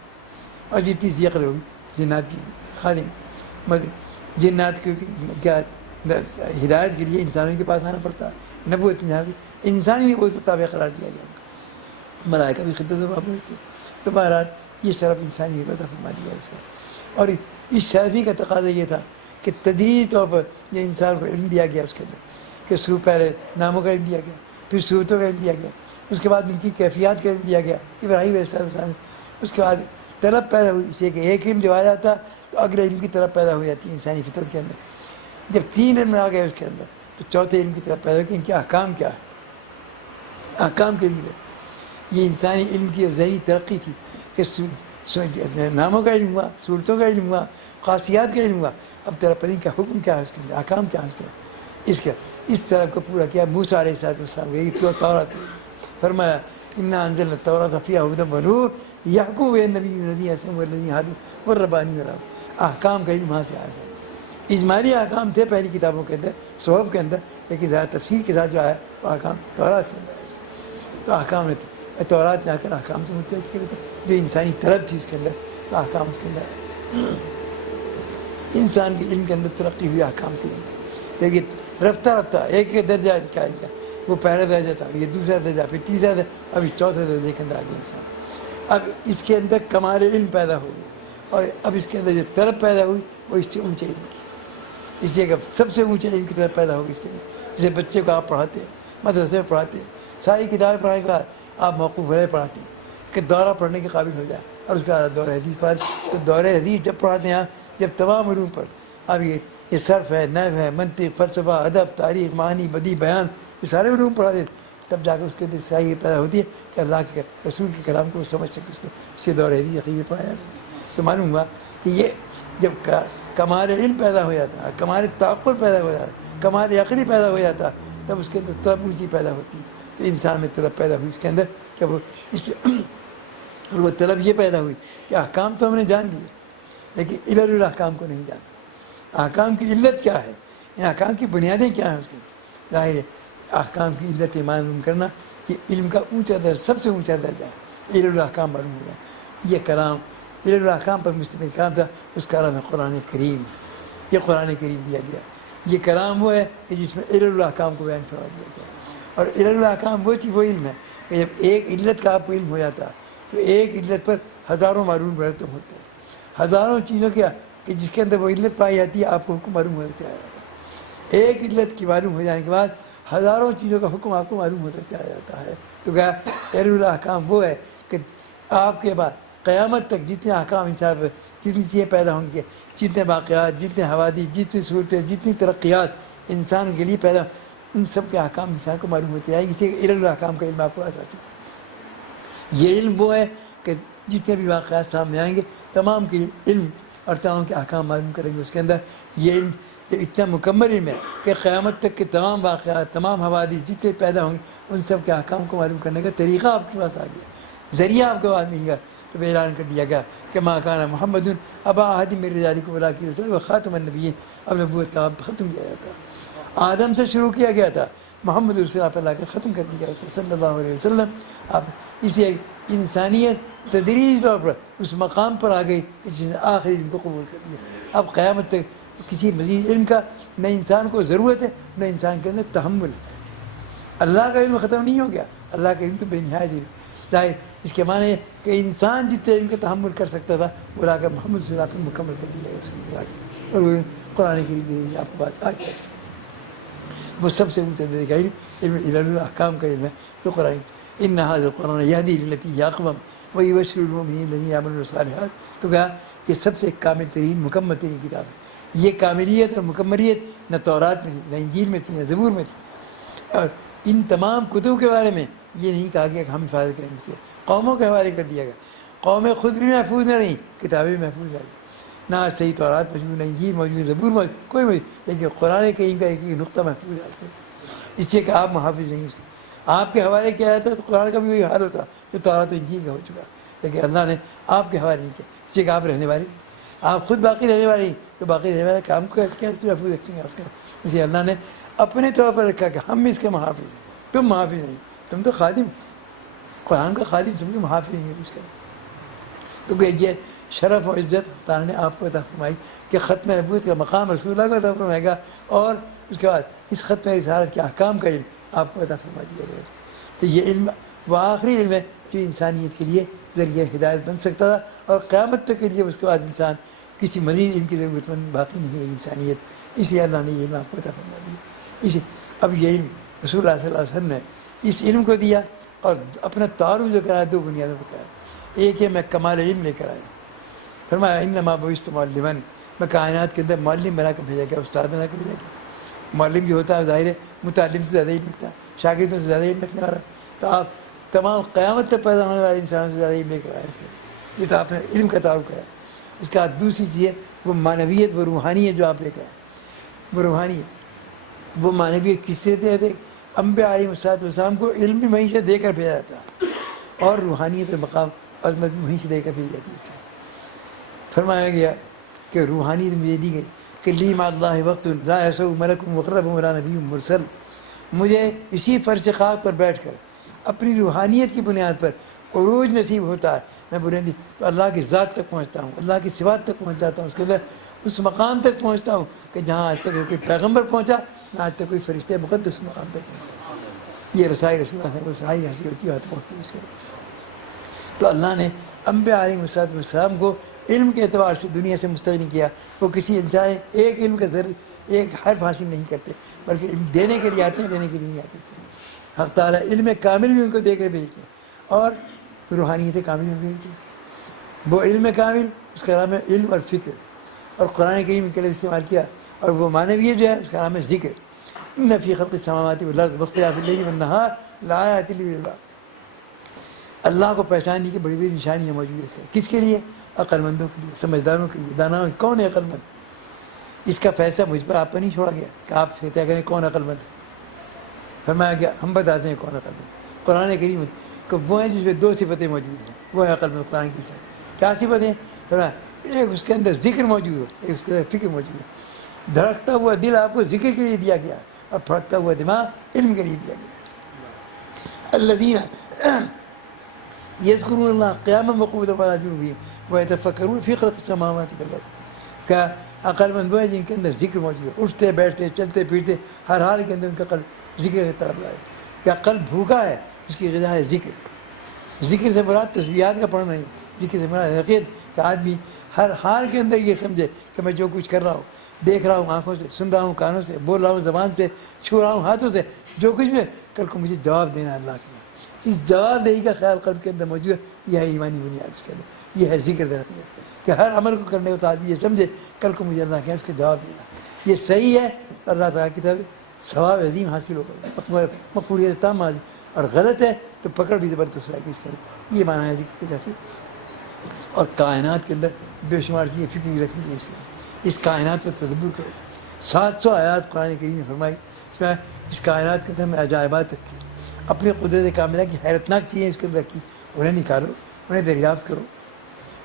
اور جتنی ذی عقل ہوگی جنات کی خادم. جنات کی کیا ہدایت کے لیے انسانوں کے پاس آنا پڑتا ہے، نبوت انسانی نبوت کو تابع قرار دیا گیا. ملائکہ بھی خدمت و معمول کی. تو بہرحال یہ شرف انسانی نبوت فرما دیا اس کا. اور اس شرفی کا تقاضا یہ تھا کہ تدریجی طور پر یہ انسان کو علم دیا گیا اس کے اندر کہ پہلے ناموں کا علم دیا گیا، پھر صورتوں کا علم دیا گیا، اس کے بعد ان کی کیفیات کا علم دیا گیا ابراہیم علیہ السلام. اس کے بعد طلب پیدا ہوئی، اس لیے کہ ایک علم جب آ جاتا تو اگلے علم کی طلب پیدا ہو جاتی ہے انسانی فطرت کے اندر. جب 3 علم آ گئے اس کے اندر تو چوتھے علم کی طلب پیدا ہوئی کہ ان کے احکام کیا ہے. احکام کے علم یہ انسانی علم کی ذہنی ترقی تھی کہ ناموں کا علم ہوا، صورتوں کا علم ہوا، خاصیات کا علم ہوا. اب طلب پذیر کا حکم کیا ہے اس کے اندر، احکام کیا ہے اس کے اس طرح کو پورا کیا. موسیٰ علیہ السلام یہی تورات فرمایا انا انزلنا التوراۃ فیہا ھدی ونور یحکم بها النبیون والذین ہادوا والربانیون. احکام کا علم وہاں سے آیا ہے. اجمالی احکام تھے پہلی کتابوں کے اندر، صحف کے اندر، لیکن ذرا تفصیل کے ساتھ جو آیا وہ احکام تورات کے اندر آیا. تو احکام تورات نے آ کر احکام سے متعلق کیا تھا جو انسانی طلب تھی اس کے اندر، تو احکام اس کے اندر آئے. انسان کے علم کے اندر ترقی ہوئی احکام کے لیے. لیکن رفتہ رفتہ ایک درجہ کا وہ پہلا درجہ تھا، یہ دوسرا درجہ، پھر تیسرا درجہ، ابھی چوتھے درجے کے اندر آ گیا انسان. اب اس کے اندر کمال علم پیدا ہو گیا اور اب اس کے اندر جو طلب پیدا ہوئی وہ اس سے اونچے علم کی. اس لیے کہ سب سے اونچے علم کی طلب پیدا ہوگی اس کے اندر. جیسے بچے کو آپ پڑھاتے ہیں، مدرسے میں پڑھاتے ہیں، ساری کتابیں پڑھانے کے بعد آپ موقوف رہے پڑھاتے ہیں کہ دورہ پڑھنے کے قابل ہو جائے، اور اس کے بعد دورہ حدیث پڑھاتے ہیں. تو دورہ حدیث جب پڑھاتے ہیں جب تمام علوم پر اب یہ صرف ہے، نحو ہے، منطق، فلسفہ، ادب، تاریخ، معنی، بدیع، بیان، یہ سارے علوم پڑھاتے ہیں، تب جا کے اس کے اندر صحیح پیدا ہوتی ہے کہ اللہ کے رسول کے کلام کو سمجھ سکے. اس سے دور حدیث عقیدے پڑھایا جاتا ہے. تو معلوم ہوا کہ یہ جب کمال علم پیدا ہو جاتا ہے، کمال تعقل پیدا ہو جاتا ہے، کمال عقلی پیدا ہو جاتا ہے، تب اس کے اندر طلب اونچی پیدا ہوتی ہے. تو انسان میں طلب پیدا ہوئی اس کے اندر کہ وہ اس اور وہ طلب یہ پیدا ہوئی کہ احکام تو ہم نے جان لیے لیکن علل الاحکام کو نہیں جانا. احکام کی علت کیا ہے، ان احکام کی بنیادیں کیا ہیں اس کے. ظاہر ہے احکام کی علت معلوم کرنا یہ علم کا اونچا درجہ، سب سے اونچا درجہ ہے. علل الاحکام معلوم ہو جائے. یہ کلام علل الاحکام پر مشتمل کلام تھا، اس کا نام ہے قرآن کریم. یہ قرآن کریم دیا گیا، یہ کلام وہ ہے کہ جس میں علل الاحکام کو بیان فرما دیا گیا. اور علل الاحکام وہ چیز وہ علم ہے کہ جب ایک علت کا آپ کو علم ہو جاتا ہے تو ایک علت پر ہزاروں معلوم مرتب ہوتے ہیں. ہزاروں چیزوں کیا کہ جس کے اندر وہ علت پائی جاتی ہے آپ کو حکم معلوم ہوتا چلا جاتا ہے. ایک علت کی معلوم ہو جانے کے بعد ہزاروں چیزوں کا حکم آپ کو معلوم ہوتا چلا جاتا ہے. تو کیا علل الاحکام وہ ہے کہ آپ کے بعد قیامت تک جتنے احکام انسان پر جتنی چیزیں پیدا ہوں گی، جتنے واقعات، جتنے حوادث، جتنی صورتیں، جتنی ترقیات انسان کے لیے پیدا، ان سب کے احکام انسان کو معلوم ہوتے جائیں. اسی علم الاحکام کا علم آپ کو آ چکا ہے. یہ علم وہ ہے کہ جتنے بھی واقعات سامنے آئیں گے تمام کے علم اور تمام کے احکام معلوم کریں گے. اس کے اندر یہ علم جو اتنا مکمل علم ہے کہ قیامت تک کے تمام واقعات، تمام حوادث جتنے پیدا ہوں گے ان سب کے احکام کو معلوم کرنے کا طریقہ آپ کے پاس آ گیا، ذریعہ آپ کے پاس مل گیا. تو اعلان کر دیا گیا کہ ما کان محمد ابا احد من رجالکم ولکن رسول و خاتم النبیین. اب نبوت کا ختم کیا گیا تھا، آدم سے شروع کیا گیا تھا، محمد رسول اللہ اللہ کے ختم کر دیا گیا صلی اللہ علیہ وسلم. اب اسے انسانیت تدریجی طور پر اس مقام پر آ گئی کہ جس نے آخری علم کو قبول کر دیا. اب قیامت تک کسی مزید علم کا نہ انسان کو ضرورت ہے نہ انسان کے اندر تحمل ہے. اللہ کا علم ختم نہیں ہو گیا، اللہ کا علم تو بے نہایت علم. ظاہر اس کے معنی ہے کہ انسان جتنے علم کا تحمل کر سکتا تھا وہ لا کر محمد صلی اللہ علیہ وسلم مکمل کر دیا اس کو لا کے. اور وہ قرآن کریم آپ کے پاس آ گیا. وہ سب سے اونچا درجے کا علم علم الاحکام کا علم ہے جو قرآن ان هذا القرآن یہدی للتی ہی اقوم ویبشر المؤمنین الذین یعملون الصالحات. تو کہا یہ سب سے کامل ترین مکمل ترین کتاب ہے. یہ کاملیت اور مکملیت نہ تورات میں تھی، نہ انجیل میں تھی، نہ زبور میں تھی. اور ان تمام کتب کے بارے میں یہ نہیں کہا گیا کہ ہم حفاظت کریں گے، قوموں کے حوالے کر دیا گیا. قومیں خود بھی محفوظ نہ رہیں، کتابیں بھی محفوظ نہ رہیں، نہ صحیح تورات موجود، نہ انجیل موجود، زبور موجود، کوئی موجود، لیکن قرآن کریم کا ایک نقطہ محفوظ ہے. اس سے کہ آپ محافظ نہیں، اس کے آپ کے حوالے کیا جاتا ہے تو قرآن کا بھی وہی حال ہوتا جو تورات و انجیل کا ہو چکا، لیکن اللہ نے آپ کے حوالے نہیں کیا. اس سے کہ آپ رہنے والے نہیں، آپ خود باقی رہنے والے نہیں، تو باقی رہنے والے کام کو کیسے محفوظ رکھیں گے اس کا. اسے اللہ نے اپنے طور پر رکھا کہ ہم اس کے محافظ ہیں، تم محافظ نہیں، تم تو خادم، قرآن کا خادم تم محافظ نہیں ہے اس کا. تو کہ یہ شرف و عزت تعالیٰ نے آپ کو عطا فرمائی کہ ختم نبوت کا مقام رسول اللہ کو عطا فرمائے گا، اور اس کے بعد اس ختم رسالت کے احکام کا علم آپ کو عطا فرما دیا گیا. تو یہ علم وہ آخری علم ہے جو انسانیت کے لیے ذریعہ ہدایت بن سکتا تھا، اور قیامت تک کے لیے اس کے بعد انسان کسی مزید علم کی ضرورت مند باقی نہیں ہے انسانیت. اس لیے اللہ نے یہ علم آپ کو عطا فرما دیا. اب یہ علم رسول اللہ صلی اللہ علیہ وسلم نے اس علم کو دیا اور اپنا تعارف جو کرایا دو بنیادوں پر کرایا. ایک ہے میں کمال علم لے کر آیا، فرمایا انما بعثت معلما، میں کائنات کے اندر معلم بنا کر بھیجا گیا، استاد بنا کر بھیجا گیا. معلم جو ہوتا ہے ظاہر ہے متعلم سے زیادہ علم رکھتا ہے، شاگردوں سے زیادہ علم رکھنے والا. تو آپ تمام قیامت تک پیدا ہونے والے انسانوں سے زیادہ علم لے کر آئے. یہ تو آپ نے علم کا تعارف کرایا. اس کے بعد دوسری چیز ہے وہ معنویت، وہ روحانیت جو آپ لے کر آئے. وہ روحانیت، وہ معنویت کس سے دیتے؟ انبیاء علیہ السلام کو علم بھی وہیں سے دے کر بھیجا جاتا، اور روحانیت مقام عظمت وہیں سے دے کر بھیجی جاتی ہے. فرمایا گیا کہ روحانیت مجھے دی گئی کہ لی مع اللہ وقت لا یسع ملک مقرب ولا نبی مرسل. مجھے اسی فرش خاک پر بیٹھ کر اپنی روحانیت کی بنیاد پر عروج نصیب ہوتا ہے، میں بلندی تو اللہ کی ذات تک پہنچتا ہوں، اللہ کی صفات تک پہنچ جاتا ہوں، اس کے اندر اس مقام تک پہنچتا ہوں کہ جہاں آج تک کوئی پیغمبر پہنچا نہ آج تک کوئی فرشتہ مقدس مقام تک پہنچا. یہ رسائی رسول اللہ کو رسائی حاصل ہوتی ہے، پہنچتی ہے اس کے. تو اللہ نے انبیاء علیہ السلام کو علم کے اعتبار سے دنیا سے مستغنی کیا. وہ کسی انسان ایک علم کا ایک حرف حاصل نہیں کرتے، بلکہ علم دینے کے لیے آتے ہیں، دینے کے لیے نہیں آتے. حق تعالیٰ علم کامل بھی ان کو دے کر بھیجتے ہیں، اور روحانیت کامل بھی بھیجتے ہیں. وہ علم کامل اس کا نام ہے علم اور فکر، اور قرآن کریم کے لیے استعمال کیا. اور وہ معنویت جو ہے اس کا نام ہے ذکر. ان فی خلق السماوات والارض واختلاف اللیل والنہار لآیات للعباد. اللہ کو پہچاننے کی بڑی بڑی نشانیاں موجود ہے. کس کے لیے؟ عقل مندوں کے لیے، سمجھداروں کے لیے، داناؤں. کون ہے عقل مند؟ اس کا فیصلہ مجھ پر آپ پر نہیں چھوڑا گیا کہ آپ طے کریں کون عقل مند ہے. فرمایا گیا ہم بتاتے ہیں کون عقل مند. قرآن کریم کہ وہ ہیں جس میں دو صفتیں موجود ہیں، وہ ہے عقل مند. قرآن کی صفت کیا صفتیں؟ فرمایا ایک اس کے اندر ذکر موجود ہو، ایک اس کے اندر فکر موجود ہے. دھڑکتا ہوا دل آپ کو ذکر کے لیے دیا گیا، اور پھڑکتا ہوا دماغ علم کے لیے دیا گیا. الذین یذکرون اللہ قیاما وقعودا وعلی جنوبہم ویتفکرون فی خلق السماوات والارض. کیا عقل مند وہ ہے جن کے اندر ذکر موجود ہے، اٹھتے بیٹھتے چلتے پھرتے ہر حال کے اندر ان کا قلب ذکر کی طرف جائے. کیا قلب بھوکا ہے، اس کی غذا ہے ذکر. ذکر سے مراد تسبیحات کا پڑھنا نہیں، ذکر سے مراد حقیقت کہ آدمی ہر حال کے اندر یہ سمجھے کہ میں جو کچھ کر رہا ہوں، دیکھ رہا ہوں آنکھوں سے، سن رہا ہوں کانوں سے، بول رہا ہوں زبان سے، چھو رہا ہوں ہاتھوں سے، جو کچھ بھی کل کو مجھے جواب دینا ہے اللہ کے. اس جواب دہی کا خیال قلب کے اندر موجود ہے. یہ ہے ایمانی بنیاد اس کے اندر، یہ ہے ذکر رکھنا کہ ہر عمل کو کرنے کو تو آدمی یہ سمجھے کل کو مجھے اللہ کے اس کا جواب دینا. یہ صحیح ہے، اللہ تعالیٰ کی طرف ثواب عظیم حاصل ہوگا، مقبولیت تام حاصل. اور غلط ہے تو پکڑ بھی زبردست ہے اس کے اندر. یہ معنی ہے ذکر کی طرف. اور کائنات کے اندر بے شمار چیزیں فکر بھی رکھنی ہے اس کے اندر. اس کائنات پر تدبر کرو. 700 آیات قرآن کریم نے فرمائی، اس میں اس کائنات کے اندر ہمیں عجائبات رکھی، اپنی قدرت کاملہ کی حیرتناک چیزیں اس کے اندر رکھی. انہیں نکالو، انہیں دریافت کرو.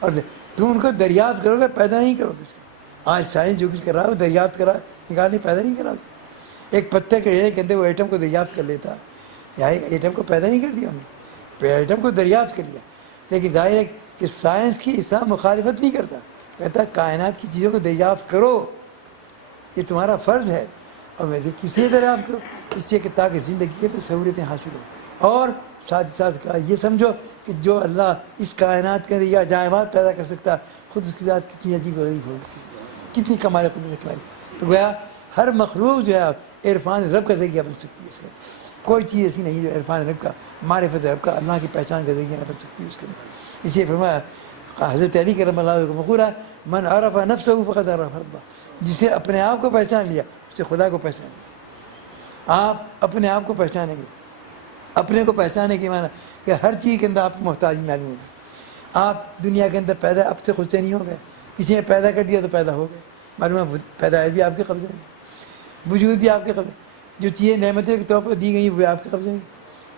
اور تم ان کو دریافت کرو گے، پیدا نہیں کرو گے. اس کا آج سائنس جو کچھ کر رہا ہے وہ دریافت کرا، نکالنے پیدا نہیں کرا. ایک پتھر کے ڈھیر کے اندر وہ ایٹم کو دریافت کر لیتا، یا ایٹم کو پیدا نہیں کر دیا انہوں نے، ایٹم کو دریافت کر لیا. لیکن ظاہر ہے کہ سائنس کی اسلام مخالفت نہیں کرتا، کہتا کائنات کی چیزوں کو دریافت کرو، یہ تمہارا فرض ہے. اور میں کس لیے دریافت کرو؟ اس لیے کہ تاکہ زندگی کے اندر سہولتیں حاصل ہوں. اور ساتھ ساتھ کہا یہ سمجھو کہ جو اللہ اس کائنات کے اندر یہ عجائبات پیدا کر سکتا، خود اس کے ساتھ کتنی عجیب و غریب ہوگی، کتنی کمال قدرت دکھائی. تو گویا ہر مخلوق جو ہے عرفان رب کا ذریعہ بن سکتی ہے. اس کا کوئی چیز ایسی نہیں جو عرفان رب کا، معرفت رب کا، اللہ کی پہچان کا ذریعہ نہ بن سکتی اس کے اندر. اسے فرمایا حضرت علی کرم اللہ وجہہ کو مقولہ ہے، من عرف نفسہ فقد عرف ربہ. جسے اپنے آپ کو پہچان لیا اس سے خدا کو پہچان لیا. آپ اپنے آپ کو پہچانیں گے، اپنے کو پہچانے کے معنی کہ ہر چیز کے اندر آپ کو محتاجی معلوم ہوگی. آپ دنیا کے اندر پیدا اب سے خود سے نہیں ہو گئے، کسی نے پیدا کر دیا تو پیدا ہو گئے. معلوم ہے پیدائش بھی آپ کے قبضے میں، وجود بھی آپ کے قبضے. جو چیزیں نعمتیں کے طور پر دی گئی وہ آپ کے قبضے میں.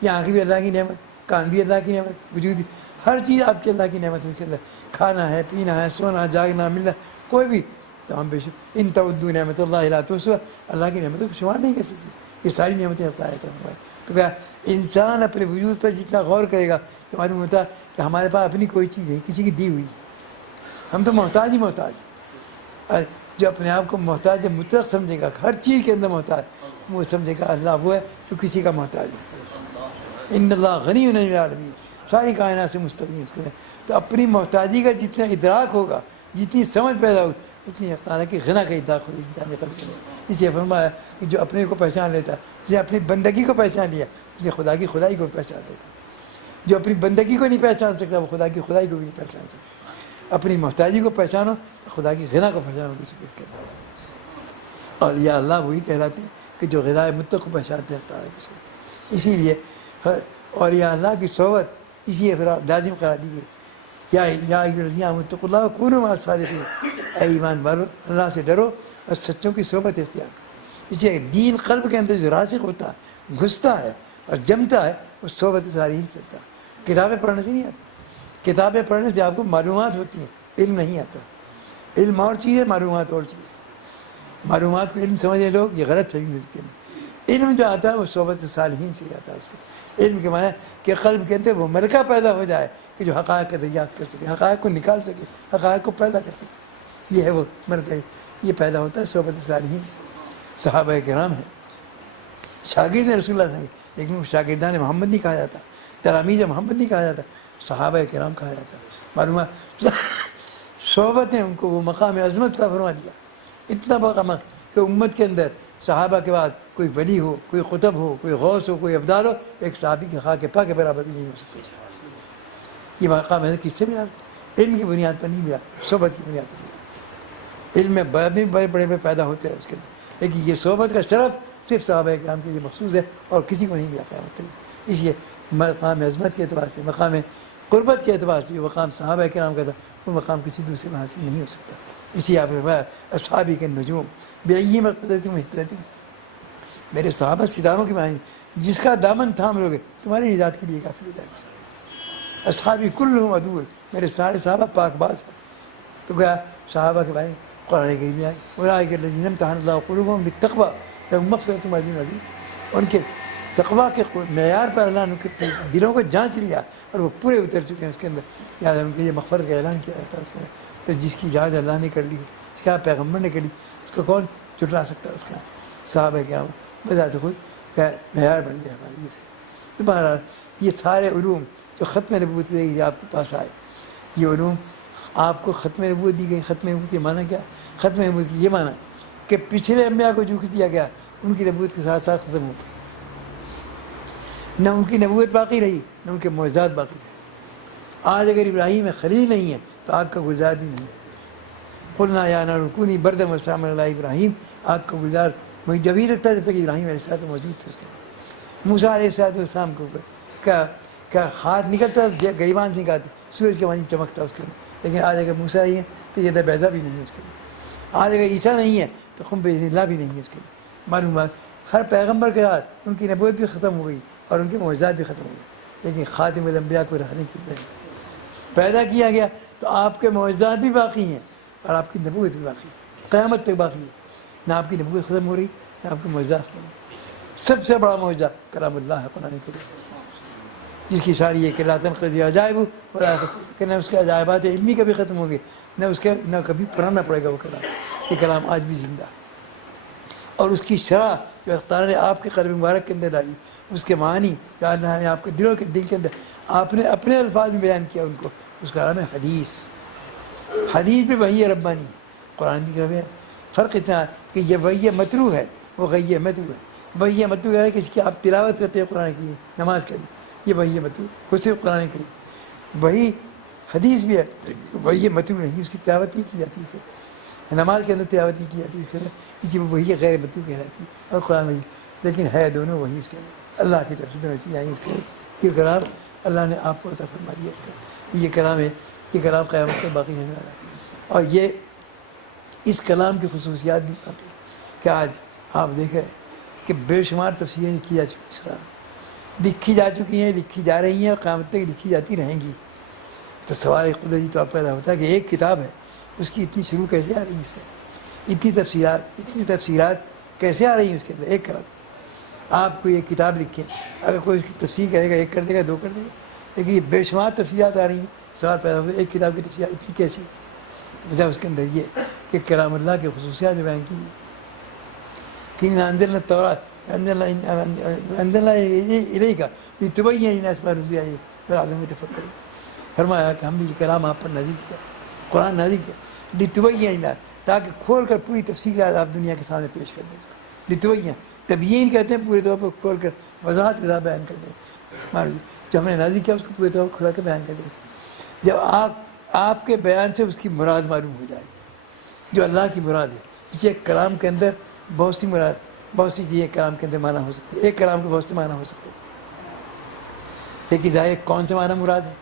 یہ آنکھ بھی اللہ کی نعمت، کان بھی اللہ کی نعمت، وجود بھی ہر چیز آپ کی اللہ کی نعمت ہے. کے اندر کھانا ہے، پینا ہے، سونا، جاگنا، ملنا، کوئی بھی تمام بے شک. ان تعدوا نعمت اللہ لا تحصوها، اللہ کی نعمتوں کو شمار نہیں کر سکتی. یہ ساری نعمتیں اللہ ہے. تو کیا انسان اپنے وجود پر جتنا غور کرے گا تو معلوم ہوتا ہے کہ ہمارے پاس اپنی کوئی چیز ہے کسی کی دی ہوئی. ہم تو محتاج ہی محتاج. جو اپنے آپ کو محتاج مطلق سمجھے گا، ہر چیز کے اندر محتاج، وہ سمجھے گا اللہ وہ ہے جو کسی کا محتاج ہے. ان اللہ غنی عن العالمین، ساری کائنات سے مستغنی اس کے. تو اپنی محتاجی کا جتنا ادراک ہوگا، جتنی سمجھ پیدا ہوگی، اتنی تعالیٰ کی غنا کا ادراک ہوگی جانے قلب کے. اسے فرمایا کہ جو اپنے کو پہچان لیتا، جسے اپنی بندگی کو پہچان لیا، اسے خدا کی خدائی کو پہچان لیتا. جو اپنی بندگی کو نہیں پہچان سکتا وہ خدا کی خدائی کو بھی نہیں پہچان سکتا. اپنی محتاجی کو پہچانو تو خدا کی غنا کو پہچانو. کسی کو اور یا اللہ وہی کہلاتے ہیں کہ جو غذائے مطلق کو پہچانتے ہیں. اسی لیے اور یا اللہ کی صحبت اسی لیے لازم قرار دی گئی. یا اتقوا اللہ وکونوا مع الصادقین، اے ایمان والو اللہ سے ڈرو اور سچوں کی صحبت اختیار کرو. اس لیے دین قلب کے اندر جو راسخ ہوتا ہے، گھستا ہے اور جمتا ہے، وہ صحبت ساری ہی سکتا. کتابیں پڑھنے سے نہیں آتا. کتابیں پڑھنے سے آپ کو معلومات ہوتی ہیں، علم نہیں آتا. علم اور چیز ہے، معلومات اور چیز ہے. معلومات کو علم سمجھے لوگ، یہ غلط فہمی ہے. علم جو آتا ہے وہ صحبت صالحین سے آتا ہے. اس کو علم کے معنی کہ قلب کے اندر وہ ملکہ پیدا ہو جائے کہ جو حقائق کا دریافت کر سکے، حقائق کو نکال سکے، حقائق کو پیدا کر سکے. یہ ہے وہ ملکہ، یہ پیدا ہوتا ہے صحبت صالحین سے. صحابہ کرام ہیں، شاگرد رسول اللہ صلی اللہ علیہ وسلم، لیکن وہ شاگردان محمد نہیں کہا جاتا، تلامید محمد نہیں کہا جاتا، صحابہ کرام کہا جاتا. معلوم ہے صحبت نے ان کو وہ مقام عظمت کا فرما دیا. اتنا بڑا مقام کہ امت کے اندر صحابہ کے بعد کوئی ولی ہو، کوئی قطب ہو، کوئی غوث ہو، کوئی ابدال ہو، ایک صحابی کے خاک پا کے برابر بھی نہیں ہو سکتے. یہ مقام ہے کس سے ملا؟ علم کی بنیاد پر نہیں ملا، صحبت کی بنیاد پر ملا. علم میں بڑے بڑے پیدا ہوتے ہیں اس کے اندر، لیکن یہ صحبت کا شرف صرف صحابہ کرام کے لیے مخصوص ہے اور کسی کو نہیں ملا قیامت تک. اس لیے مقام عظمت کے اعتبار سے، مقام قربت کے اعتبار سے جو مقام صحابہ کرام کا تھا وہ مقام کسی دوسرے میں حاصل نہیں ہو سکتا. اسی آپ اصحابی کے نجوم بأی مقتدی مہتدی، میرے صحابہ ستاروں کے معنی، جس کا دامن تھام لوگے تمہاری نجات کے لیے کافی ہو جائے گا. اصحابی کلہم عدول، میرے سارے صحابہ پاک باز ہیں. تو گیا صحابہ کے بارے قرآن کریم میں آئے اولئک الذین امتحن اللہ قلوبہم بالتقوی لہم مغفرۃ وأجر عظیم. ان کے تقویٰ کے معیار پر اللہ نے ان کے دلوں کو جانچ لیا اور وہ پورے اتر چکے ہیں اس کے اندر. لہٰذا ان کے لیے مغفرت کا اعلان کیا جاتا ہے اس کے اندر. تو جس کی اجازت اللہ نے کر لی، اس کا پیغمبر نے کر لی، اس کو کون جھٹلا سکتا ہے؟ اس کا صحابہ کرام بذات خود معیار بن گیا ہمارے لیے اس کا۔ تو بہرحال یہ سارے علوم جو ختم نبوت کے آپ کے پاس آئے، یہ علوم آپ کو ختم نبوت دی گئی۔ ختم نبوت یہ معنی کیا؟ ختم نبوت یہ معنی کہ پچھلے انبیاء کو جو کچھ دیا گیا ان کی نبوت کے ساتھ ساتھ ختم ہو گئی، نہ ان کی نبوت باقی رہی نہ ان کے معجزات باقی رہے۔ آج اگر ابراہیم خلیل نہیں ہے تو آگ کا گلزار بھی نہیں ہے۔ قلنا یا نار کونی بردا وسلاما علی ابراہیم، آگ کا گلزار وہی جبھی تک تھا جب تک ابراہیم علیہ السلام موجود تھے اس کے اندر۔ موسیٰ علیہ السلام کے اوپر کا ہاتھ نکلتا گریبان سے نکالتے، سورج کے پانی چمکتا اس کے اندر، لیکن آج اگر موسیٰ نہیں ہے تو یہ بیضا بھی نہیں ہے اس کے اندر۔ آج اگر عیسیٰ نہیں ہے تو خم باذن اللہ بھی نہیں ہے اس کے اندر۔ معلوم بات، ہر پیغمبر کے ساتھ ان کی نبوت بھی ختم ہو گئی اور ان کے معجزات بھی ختم ہو گئے، لیکن خاتم الانبیاء کو رکھنے کے لیے پیدا کیا گیا تو آپ کے معجزات بھی باقی ہیں اور آپ کی نبوت بھی باقی ہے، قیامت تک باقی ہے۔ نہ آپ کی نبوت ختم ہو رہی نہ آپ کے معجزات ختم ہو رہی۔ سب سے بڑا معجزہ کلام اللہ ہے، قرآن کریم، جس کی شان یہ کہ لا تنقضی عجائب ولا کہ نہ اس کے عجائبات علمی کبھی ختم ہوں گے، نہ کبھی پڑھنا پڑے گا وہ کلام۔ یہ کلام آج بھی زندہ ہے، اور اس کی شرح جو تعالیٰ نے آپ کے قلب مبارک کے اندر ڈالی، اس کے معنی جو اللہ نے آپ کے دل کے اندر آپ نے اپنے الفاظ میں بیان کیا ان کو، اس کا نام ہے حدیث۔ حدیث بھی وحی ربانی، قرآن بھی کہ فرق اتنا ہے کہ یہ وحی متلو ہے، وہ غی متلو ہے۔ وحی متلو ہے کہ اس کی آپ تلاوت کرتے ہیں قرآن کی نماز کے اندر، یہ وحی متلو وہ صرف قرآن کریم۔ وہی حدیث بھی ہے، وحی متلو نہیں، اس کی تلاوت نہیں کی جاتی ہے، نماز کے اندر تلاوت نہیں کی جاتی ہے، اسی میں وہی غیر متلو کہلاتی ہے، اور قرآن وحی، لیکن ہے دونوں وہی اس کے اندر، اللہ کی طرف سے دونوں چیزیں آئی اس کے اندر۔ یہ کلام اللہ نے آپ کو عطا فرما دیا اس کا، یہ کلام ہے، یہ کلام قیامت تک باقی رہنے والا ہے۔ اور یہ اس کلام کی خصوصیات بھی باقی کہ آج آپ دیکھ رہے ہیں کہ بے شمار تفسیریں لکھی جا چکی اس کلام میں، لکھی جا چکی ہیں، لکھی جا رہی ہیں اور قیامت تک لکھی جاتی رہیں گی۔ تو سوال قدرتی طور پر پیدا ہوتا ہے کہ ایک کتاب ہے، اس کی اتنی شروع کیسے آ رہی ہے، اس سے اتنی تفصیلات کیسے آ رہی ہیں اس کے اندر؟ ایک کلام آپ کو یہ کتاب لکھیں، اگر کوئی اس کی تفسیر کرے گا، ایک کر دے گا، دو کر دے گا، لیکن یہ بے شمار تفصیلات آ رہی ہیں۔ سوال پیدا ہوتا ہے ایک کتاب کی تفصیلات اتنی کیسی؟ وجہ اس کے اندر یہ کہ کلام اللہ کی خصوصیات بیان کی ہیں کہ انزلنا التوراۃ انزلنا الیک لتبین للناس ما نزل الیہم ولعلہم یتفکرون۔ فرمایا کہ ہم نے یہ کلام آپ پر نازل کیا، قرآن نازل کیا، لتبین للناس، تاکہ کھول کر پوری تفصیلات آپ دنیا کے سامنے پیش کر دیں۔ لتبین، تبیین کہتے ہیں پورے طور پر کھول کر وضاحت کے ساتھ بیان کر دیں، جو ہم نے نازل کیا اس کو پورے طور پر کھلا کر بیان کر دیں۔ جب آپ کے بیان سے اس کی مراد معلوم ہو جائے گی، جو اللہ کی مراد ہے۔ اس ایک کلام کے اندر بہت سی چیزیں کلام کے اندر معنی ہو سکتی ہے، ایک کلام کے بہت سے معنی ہو سکتے ہیں، لیکن ظاہر کون سے معنی مراد ہے؟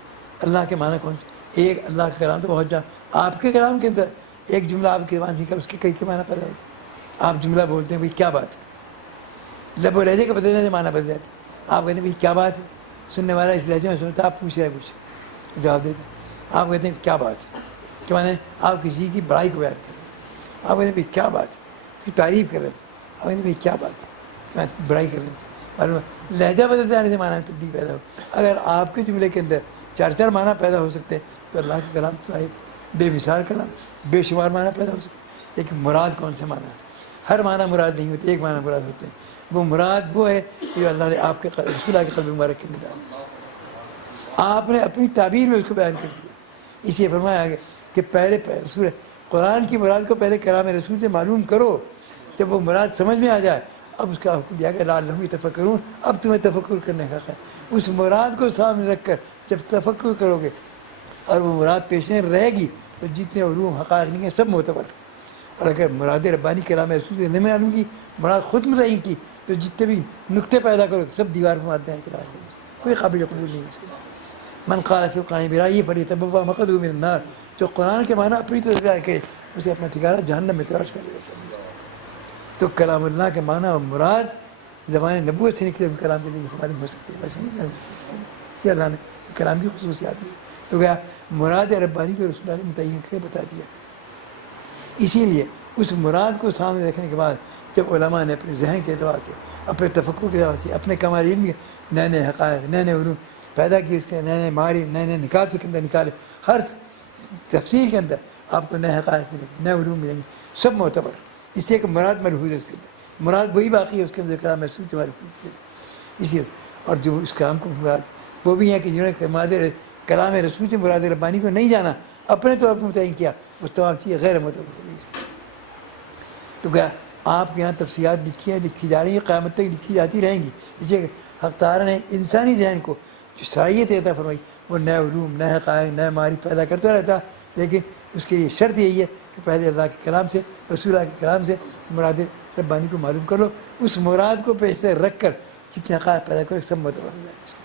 اللہ کے معنی کون سے؟ ایک اللہ کا کلام تو بہت آپ کے کلام کے اندر ایک جملہ آپ کے زبان سے نکل، اس کے کئی کے معنی پیدا ہوتے ہیں۔ آپ جملہ بولتے ہیں بھائی کیا بات ہے، لب و لہجے کے بدلنے سے معنی بدل جاتے ہیں۔ آپ کہتے ہیں بھائی کیا بات ہے، سننے والا اس لہجے میں سنتا، آپ پوچھ جواب دیتے ہیں۔ آپ کہتے ہیں کیا بات ہے، کہ معنی آپ کسی کی بڑائی کو بیان کر رہے ہیں۔ آپ کہتے ہیں بھائی کیا بات ہے، اس کی تعریف کر رہے ہیں۔ آپ کہتے ہیں بھائی کیا بات ہے، بڑائی کر رہے ہیں۔ لہجہ بدل جانے سے معنی تبدیل پیدا ہو۔ اگر آپ کے جملے کے اندر چار معنی پیدا ہو سکتے ہیں تو اللہ کا کلام صاحب بے مثال کلام، بے شمار معنی پیدا ہو سکتے ہیں، لیکن مراد کون سے معنی ہے؟ ہر معنی مراد نہیں ہوتے، ایک معنی مراد ہوتے ہیں۔ وہ مراد وہ ہے جو اللہ نے آپ کے رسول کے قلب مبارک کے اندر ڈالا، آپ نے اپنی تعبیر میں اس کو بیان کر دیا۔ اس لیے فرمایا گیا کہ پہلے رسول قرآن کی مراد کو پہلے کلام رسول سے معلوم کرو، جب وہ مراد سمجھ میں آ جائے اب اس کا حکم دیا کہ لعلہم یتفکرون، اب تمہیں تفکر کرنے کا ہے۔ اس مراد کو سامنے رکھ کر جب تفکر کرو گے اور وہ مراد پیش رہے گی تو جتنے علوم حقائق نہیں ہیں سب معتبر۔ اور اگر مراد ربانی کلام رسول سے نہیں معلوم کی، مراد خود متعین کی، تو جتنے بھی نقطے پیدا کرو سب دیوار پر مارتے ہیں، کوئی قابل قبول نہیں ہے۔ من قال فی القرآن برأیہ فلیتبوأ مقعدہ من النار، جو قرآن کے معنی اپنی طرف بیان کرے اسے اپنا ٹھکانہ جہنم میں تلاش کر لینا چاہیے۔ تو کلام اللہ کے معنی اور مراد زبان نبوت سے نکلے ہوئے کلام کے ذریعے معلوم ہو سکتے ہیں، ویسے نہیں یہ اللہ نے کلام کی خصوصیات دی۔ تو گیا مراد ربانی کو رسول اللہ نے متعین کر بتا دیا۔ اسی لیے اس مراد کو سامنے رکھنے کے بعد جب علماء نے اپنے ذہن کے اعتبار سے، اپنے تفکر کے اعتبار سے، اپنے کمال علم کے نئے نئے حقائق، نئے نئے علوم پیدا کیے، اس کے نئے نئے معارف، نئے نئے نکات کے اندر نکالے، ہر تفسیر کے اندر آپ کو نئے حقائق ملیں گے، نئے علوم ملیں گے، سب معتبر. اس سے ایک مراد ملحوظ ہے اس کے اندر، مراد وہی باقی ہے اس کے اندر کلام محسوس ملحوظ کے اندر. اسی اور جو اس کلام کو مراد وہ بھی ہے کہ جنہوں نے کلام رسول سے مراد ربانی کو نہیں جانا، اپنے طور پر متعین کیا، اس تمام چیزیں غیر معتبر ہوگی. تو کیا آپ کے یہاں تفصیلات لکھی جا رہی ہیں، قیامت تک لکھی جاتی رہیں گی. اس لیے حق تعالیٰ نے انسانی ذہن کو جو صلاحیت عطا فرمائی، وہ نئے علوم، نئے حقائق، نئے معارف پیدا کرتا رہتا. لیکن اس کے لیے شرط یہی ہے کہ پہلے اللہ کے کلام سے، رسول اللہ کے کلام سے مراد ربانی کو معلوم کر لو. اس مراد کو پیش رکھ کر جتنے حقائق پیدا کرو سب معتبر ہو جائے گا.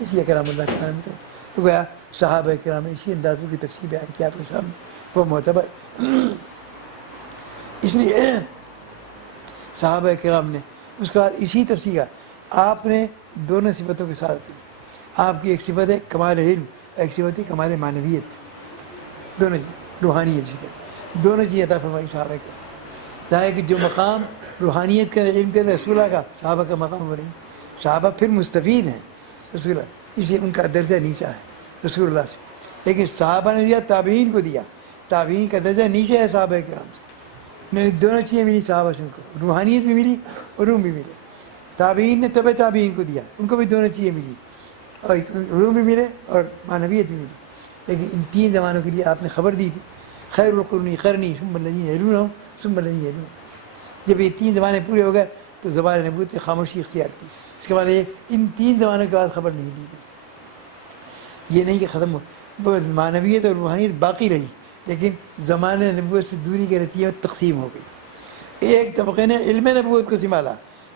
اس لیے کلام اللہ کے کلام میں تو گیا صحابہ کرام اسی اندازوں کی تفصیل بیان کیا آپ کے سامنے، وہ معتبر. اس لیے صحابہ کرام نے اس کا اسی تفصیل کا آپ نے دونوں صفتوں کے ساتھ بھی، آپ کی ایک صفت ہے کمال علم، ایک صفت ہے کمال معنویت، دونوں چیز روحانیت صفت، دونوں چیز عطا فرمائی صحابہ کا. ظاہر کہ جو مقام روحانیت کا علم کے رسول اللہ کا، صحابہ کا مقام وہ نہیں. صحابہ پھر مستفید ہیں رسول اللہ، اس لیے ان کا درجہ نیچا ہے رسول اللہ سے. لیکن صحابہ نے دیا، تابعین کو دیا، تابعین کا درجہ نیچے ہے صحابہ کرام سے. دونوں چیزیں ملی صحابہ سے، ان کو روحانیت بھی ملی، علوم بھی ملے. تابعین نے تبع تابعین کو دیا، ان کو بھی دونوں چیزیں ملی، اور علوم بھی ملے اور معنویت بھی ملی. لیکن ان تین زمانوں کے لیے آپ نے خبر دی تھی، خیر القرون قرنی ثم الذین یلونہم ثم الذین یلونہم. جب یہ تین زمانے پورے ہو گئے تو زبان نبوت نے خاموشی اختیار کی. اس کے بعد ان تین زمانوں کے بعد خبر نہیں دی گئی. یہ نہیں کہ ختم ہو، معنویت اور روحانیت باقی رہی، لیکن زمانہ نبوت سے دوری کے نتیجے میں تقسیم ہو گئی. ایک طبقے نے علم نبوت کو سنبھالا،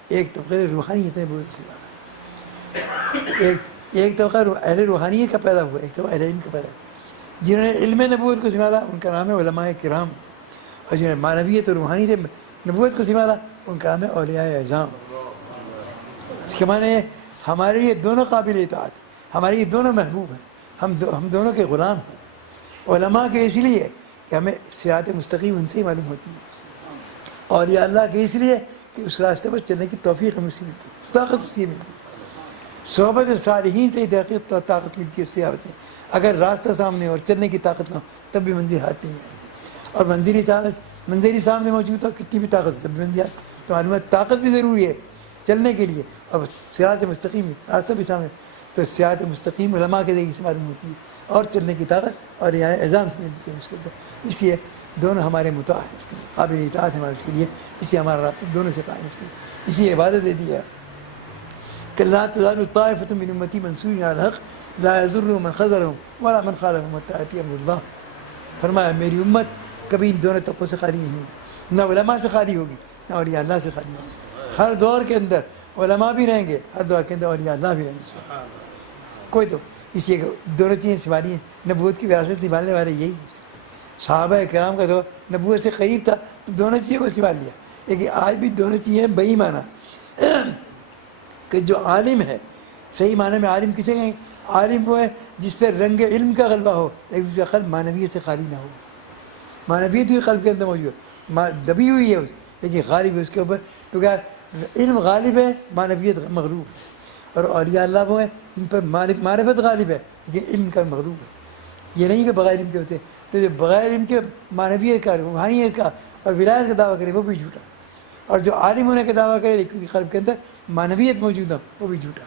ایک طبقے نے روحانیت نبوت کو سنبھالا. ایک طبقہ اہل روحانیت کا پیدا ہوا، ایک طبقہ اہل علم کا پیدا ہوا. جنہوں نے علم نبوت کو سنبھالا ان کا نام ہے علماء کرام، اور جنہوں نے معنویت اور روحانیت نبوت کو سنبھالا ان کا نام ہے اولیاء اعظام. اس کے معنی ہے ہمارے لیے دونوں قابل اطاعت، ہمارے لیے دونوں محبوب ہیں، ہم دونوں کے غلام ہیں. علماء کے اس لیے کہ ہمیں صراط مستقیم ان سے ہی معلوم ہوتی ہے، اولیاء اللہ کے اس لیے کہ اس راستے پر چلنے کی توفیق ہمیں سے ملتی ہے، طاقت اس سے ملتی ہے. صحبت صالحین سے ہی تحقیق طاقت ملتی ہے، اس سے آتے ہیں. اگر راستہ سامنے اور چلنے کی طاقت نہ ہو تب بھی منزل ہاتھ نہیں آئے. اور منزل سامنے موجود ہو کتنی بھی طاقت تب بھی منزل آئے. تو معلومات طاقت بھی ضروری ہے چلنے کے لیے، اور صراط مستقیم راستہ بھی سامنے. تو صراط مستقیم علماء کے ذریعے سے معلوم ہوتی ہے، اور چلنے کی طاقت اور یہاں اعظام سے ملتی ہے اس کے اندر. اس لیے دونوں ہمارے مطاع ہیں، اس کے قابل اطاعت ہے ہمارے اس کے لیے. اس لیے ہمارا رابطہ دونوں سے قائم اس کے لیے. اسی عبادت دے دی ہے کہ لا تزال طائفة من امتی منصورین علی الحق لا یضرهم من خذلهم ولا من خالفهم حتی یأتی امر اللہ. فرمایا میری امت کبھی ان دونوں طبقوں سے خالی نہیں ہوگی، نہ علماء سے خالی ہوگی نہ اولیاء اللہ سے خالی ہوگی. ہر دور کے اندر علماء بھی رہیں گے، ہر دور کے اندر اولیاء اللہ بھی رہیں گے. کوئی تو اس لیے دونوں چیزیں سنبھالی ہیں. نبوت کی وراثت سنبھالنے والے یہی ہیں. صحابہ کرام کا دور نبوت سے قریب تھا تو دونوں چیزوں کو سنبھال لیا. لیکن آج بھی دونوں چیزیں بئی معنی کہ جو عالم ہے، صحیح معنی میں عالم کسے کہیں؟ عالم وہ ہے جس پہ رنگ علم کا غلبہ ہو لیکن اس کا قلب معنویت سے خالی نہ ہو. معنویت بھی قلب کے اندر موجود ہے، دبی ہوئی ہے لیکن غالب ہے اس کے اوپر. تو کیا علم غالب ہے، معنویت مغلوب ہے. اور اولیاء اللہ وہ ہیں ان پر معرفت غالب ہے لیکن علم کا مغلوب ہے. یہ نہیں کہ بغیر علم کے ہوتے. تو جو بغیر علم کے معنویت کا، روحانیت کا اور ولایت کا دعویٰ کرے وہ بھی جھوٹا. اور جو عالم ہونے کا دعویٰ کرے لیکن اس کے قلب کے اندر معنویت موجود ہو وہ بھی جھوٹا.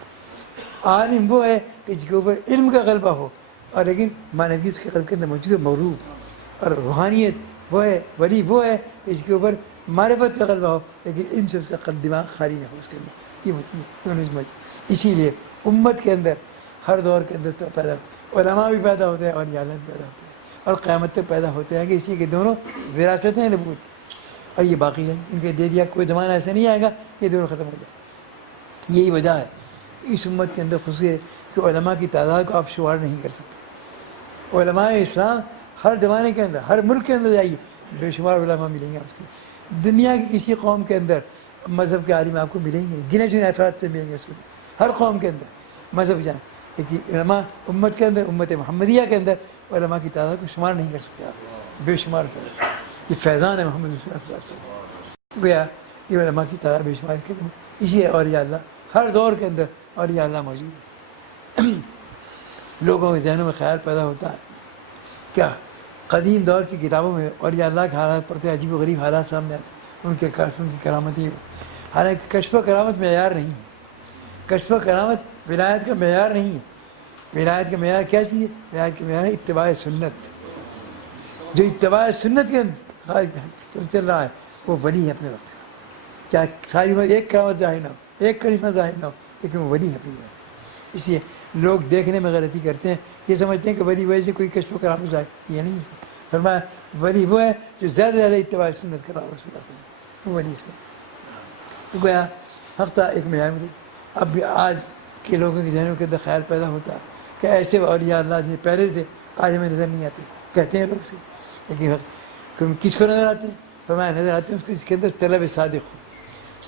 عالم وہ ہے کہ جس کے اوپر علم کا غلبہ ہو اور لیکن معنویت اس کے قلب کے اندر موجود ہے، مغلوب. اور روحانیت وہ ہے، ولی وہ ہے کہ جس کے اوپر معرفت کا غلبہ ہو لیکن علم سے اس کا قلب دماغ خالی نہ ہو اس کے اندر. یہ ہوتی ہے دونوں سمجھ. اسی لیے امت کے اندر ہر دور کے اندر تو پیدا علماء بھی پیدا ہوتے ہیں اور اولیاء بھی پیدا ہوتے ہیں اور قیامت تک پیدا ہوتے ہیں کہ اسی کے دونوں وراثتیں ہیں نبوت اور یہ باقی رہیں. ان کے دے دیا کوئی زمانہ ایسا نہیں آئے گا یہ دونوں ختم ہو جائے. یہی وجہ ہے اس امت کے اندر خصوصی ہے کہ علماء کی تعداد کو آپ شمار نہیں کر سکتے. علماء اسلام ہر زمانے کے اندر، ہر ملک کے اندر جائیے بے شمار علماء ملیں گے آپ کے. دنیا کی کسی قوم کے اندر مذہب کے عالم آپ کو ملیں گے، گنے چنے افراد سے ملیں گے اس کے. ہر قوم کے اندر مذہب جائیں لیکن علماء امت کے اندر، امت محمدیہ کے اندر علماء کی تعداد کو شمار نہیں کر سکتے آپ، بے شمار کر. یہ فیضان ہے محمد رسول اللہ صلی اللہ علیہ وسلم. گویا یہ علماء کی تعداد بے شمار کے اندر. اسی اولیاء اللہ ہر دور کے اندر اولیاء اللہ موجود ہے. لوگوں کے ذہنوں میں خیال پیدا ہوتا ہے کیا قدیم دور کی کتابوں میں اولیاء اللہ کے حالات پڑھتے عجیب و غریب حالات سامنے آتے ہیں، ان کے کشف، ان کی کرامتی. حالانکہ کشف و کرامت معیار نہیں ہے. کشف و کرامت ولایت کا معیار نہیں ہے. ولایت کا معیار کیا چاہیے؟ ولایت کا معیار ہے اتباع سنت. جو اتباع سنت کے چل رہا ہے وہ ولی ہے اپنے وقت کا. چاہے ساری عمر ایک کرامت ظاہر نہ ہو، ایک کرشمہ ظاہر نہ ہو، لیکن وہ ولی ہے اپنی وقت. اس لیے لوگ دیکھنے میں غلطی کرتے ہیں، یہ سمجھتے ہیں کہ ولی وجہ سے کوئی کشف و کرامت ظاہر. یہ نہیں ہے. فرمایا ولی وہ ہے جو زیادہ سے زیادہ اتباع سنت کر رہا ہو رسول اللہ، وہ ولی اس کا. تو گویا ہفتہ ایک معیار میں. اب بھی آج کے لوگوں کے ذہنوں کے اندر خیال پیدا ہوتا ہے کہ ایسے اولیاء اللہ جی پہلے تھے آج ہمیں نظر نہیں آتے، کہتے ہیں لوگ سے. لیکن کس کو نظر آتے ہیں؟ فرمایا نظر آتے ہیں اس کو جس کے اندر طلب صادق ہو،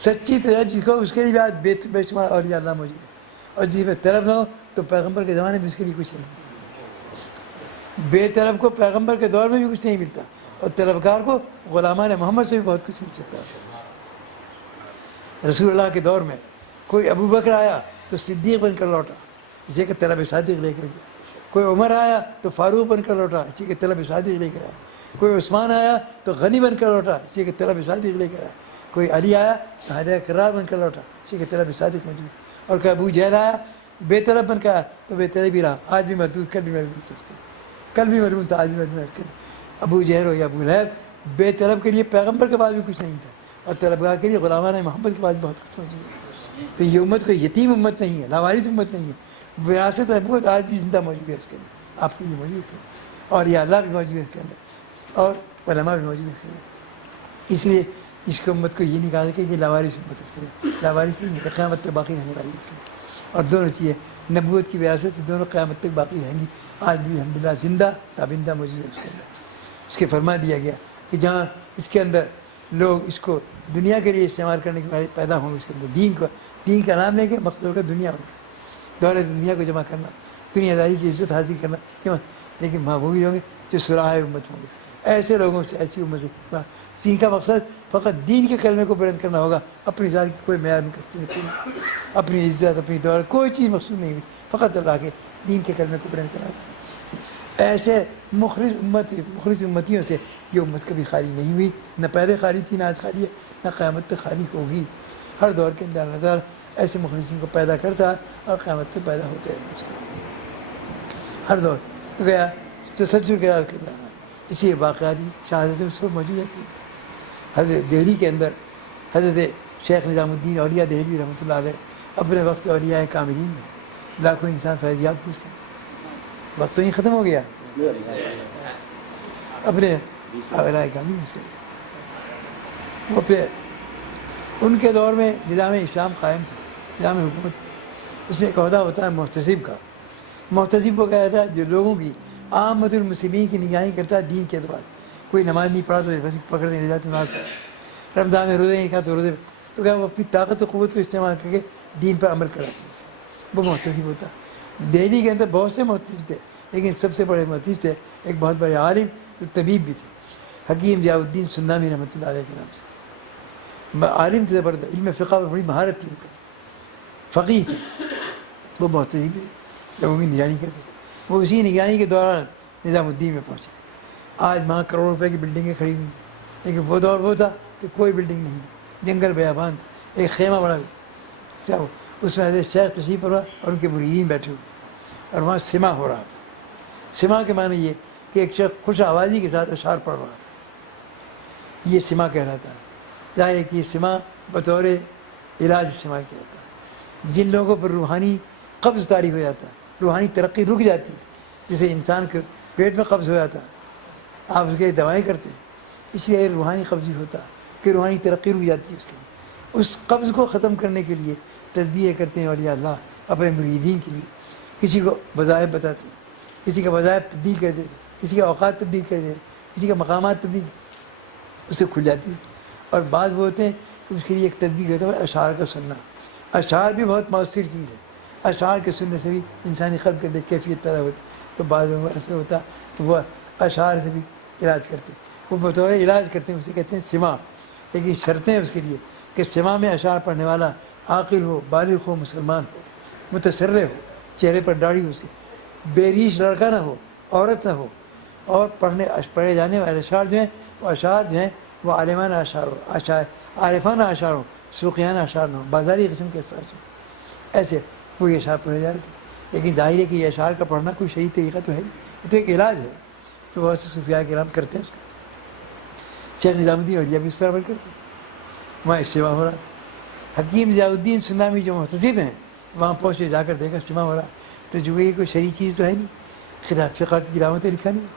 سچی طلب جس کو، اس کے لیے آج بے شمار اولیاء اللہ موجود ہے. اور جس میں طلب نہ ہو تو پیغمبر کے زمانے میں اس کے لیے کچھ نہیں. بے طلب کو پیغمبر کے دور میں بھی کچھ نہیں ملتا، اور طلبگار کو غلامان محمد سے بھی بہت کچھ مل سکتا ہے. رسول اللہ کے دور میں کوئی ابو بکر آیا تو صدیق بن کر لوٹا، اسی کہ طلب صادق لے کر گیا. کوئی عمر آیا تو فاروق بن کر لوٹا، اسی کہ طلب صادق لے کر آیا. کوئی عثمان آیا تو غنی بن کر لوٹا، اسی کہ طلب صادق لے کر آیا. کوئی علی آیا تو حیدر کرار بن کر لوٹا، اسی کہ طلب صادق موجود. اور کوئی ابو جہل آیا بے طلب بن کر آیا تو بے طلب ہی رہا. آج بھی مردود، کل بھی مردود تھا، کل بھی مردود تھا، آج بھی مردود. ابو جہل ہو یا ابو لہب، بے طلب کے لیے پیغمبر کے بعد بھی کچھ نہیں تھا، اور طلبگار کے لیے غلامان محمد کے بعد بہت کچھ موجود ہے. تو یہ امت کوئی یتیم امت نہیں ہے، لاوارث امت نہیں ہے. وراثت نبوت آج بھی زندہ موجود ہے اس کے اندر، آپ کے لیے موجود ہے. اور یہ اللہ بھی موجود ہے اس کے اندر، اور علماء بھی موجود ہے اس کے اندر. اس لیے اس کو امت کو یہ نہیں کہا کہ یہ لاوارث امت ہے. اس کے اندر لاوارث نہیں ہے، قیامت تک باقی رہنے والی ہے اس کے اندر. اور دونوں چیزیں نبوت کی وراثت دونوں قیامت تک باقی رہیں گی. آج بھی الحمدللہ زندہ تابندہ موجود ہے اس کے اندر. اس کے فرما دیا گیا کہ جہاں اس کے اندر لوگ اس کو دنیا کے لیے استعمال کرنے کے بعد پیدا ہوں، اس کے اندر دین کا نام لیں گے، مقصد ہوگا دنیا ہوگا، دولت دنیا کو جمع کرنا، دنیا داری کی عزت حاصل کرنا. لیکن محبوب ہی ہوں گے جو سراہ امت ہوں گے. ایسے لوگوں سے، ایسی امت سے جن کا مقصد فقط دین کے کلمے کو بلند کرنا ہوگا، اپنی ذات کی کوئی معیار نہیں، اپنی عزت، اپنی دولت، کوئی چیز مقصود نہیں ہوئی، فقط اللہ کے دین کے کلمے کو بلند کرنا ہوگا. ایسے مخلص امتیوں سے یہ امت کبھی خالی نہیں ہوئی، نہ پہلے خالی تھی، نہ آج خالی ہے، نہ قیامت تک خالی ہوگی. ہر دور کے اندر اللہ تعالیٰ ایسے مخلصین کو پیدا کرتا ہے اور قیامت تک پیدا ہوتے ہیں اس کے ہر دور. تو گیا تسلسل کے کردار، اسی واقعاتی شہادت اس کو موجود ہے. حضرت دہلی کے اندر حضرت شیخ نظام الدین اولیاء دہلی رحمۃ اللہ علیہ اپنے وقت کے اولیاء کاملین میں لاکھوں انسان فیضیاب پوچھتے ہیں. وقت تو نہیں ختم ہو گیا، اپنے اولیاء کاملین اس کے وہ اپنے ان کے دور میں نظام اسلام قائم تھا، نظام حکومت. اس میں ایک عہدہ ہوتا ہے محتسب کا. محتسب کو کہا جاتا ہے جو لوگوں کی عامت المسلمین کی نگرانی کرتا ہے دین کے اعتبار. کوئی نماز نہیں پڑھا تو پکڑ دیں نجات نماز پڑھ، رمضان میں روزے نہیں کھا تو روزے، تو کیا وہ اپنی طاقت و قوت کو استعمال کر کے دین پر عمل کراتے ہیں، وہ محتسب ہوتا ہے. دہلی کے اندر بہت سے محتسب تھے، لیکن سب سے بڑے محتسب تھے ایک بہت بڑے عالم جو طبیب بھی تھے، حکیم ضیاء الدین سنانی رحمۃ اللہ علیہ کے نام سے. عالم تھے زبردست، علم فقہ پر بڑی مہارت تھی ان کا، فقیہ تھے. وہ محتسب تھے، لوگوں کی نگرانی کرتے. وہ اسی نگرانی کے دوران نظام الدین میں پہنچے. آج وہاں کروڑوں روپے کی بلڈنگیں کھڑی ہوئی ہیں، لیکن وہ دور وہ تھا کہ کوئی بلڈنگ نہیں، جنگل بیابان، ایک خیمہ بڑا کیا ہو، اس میں حضرت شیخ تشریف فرما اور ان کے مریدین بیٹھے ہوئے، اور وہاں سما ہو رہا تھا. سما کے معنی یہ کہ ایک شخص خوش آوازی کے ساتھ اشعار پڑھ رہا تھا، یہ سما کہلاتا ہے. ظاہر ہے کہ یہ سما بطور علاج استعمال کیا جاتا ہے. جن لوگوں پر روحانی قبض طاری ہو جاتا ہے، روحانی ترقی رک جاتی ہے، جسے انسان کے پیٹ میں قبض ہو جاتا ہے، آپ اس کے دوائیں کرتے ہیں. اس لیے روحانی قبض ہوتا ہے کہ روحانی ترقی رک جاتی ہے. اس قبض کو ختم کرنے کے لیے تدبیر کرتے ہیں اولیاء اللہ اپنے مریدین کے لیے. کسی کو وظائف بتاتے ہیں، کسی کا وظائف تبدیل کر دیتے، کسی کا اوقات تبدیل کر دیتے، کسی کا مقامات تبدیل، اسے کھل جاتی ہے. اور بعض وہ ہوتے ہیں کہ اس کے لیے ایک تدبیر کرتا ہے اشعار کا سننا. اشعار بھی بہت مؤثر چیز ہے، اشعار کے سننے سے بھی انسانی قلب کے اندر کیفیت پیدا ہوتی. تو بعض لوگوں کا ایسا ہوتا تو وہ اشعار سے بھی علاج کرتے، وہ بطور علاج کرتے ہیں، اسے کہتے ہیں سما. لیکن شرطیں اس کے لیے کہ سما میں اشعار پڑھنے والا عاقل ہو، بالغ ہو، مسلمان ہو، متسرع ہو، چہرے پر داڑھی ہو، اس کے بے ریش لڑکا نہ ہو، عورت نہ ہو، اور پڑھے جانے والے اشعار جو ہیں وہ اشعار جو ہیں وہ عالمانہ عارفانہ اشعار ہوں، سوقیانہ اشعار نہ ہوں، بازاری قسم کے اشعار ہوں، ایسے کوئی اشعار پڑھے جا رہے تھے۔ لیکن ظاہر ہے کہ یہ اشعار کا پڑھنا کوئی صحیح طریقہ تو ہے نہیں، یہ تو ایک علاج ہے تو بہت سے صوفیاء کرام کرتے ہیں اس کا۔ شیخ نظام الدین اولیاء بھی اس پر عمل کرتے ہیں، وہاں اجتماع ہو رہا تھا۔ حکیم ضیاء الدین سنامی جو محتسب ہیں وہاں پہنچے، جا کر دیکھا اجتماع ہو رہا، تو جو یہ کوئی شرعی چیز تو ہے نہیں، خلاف فقہ کی گرامتیں لکھا نہیں،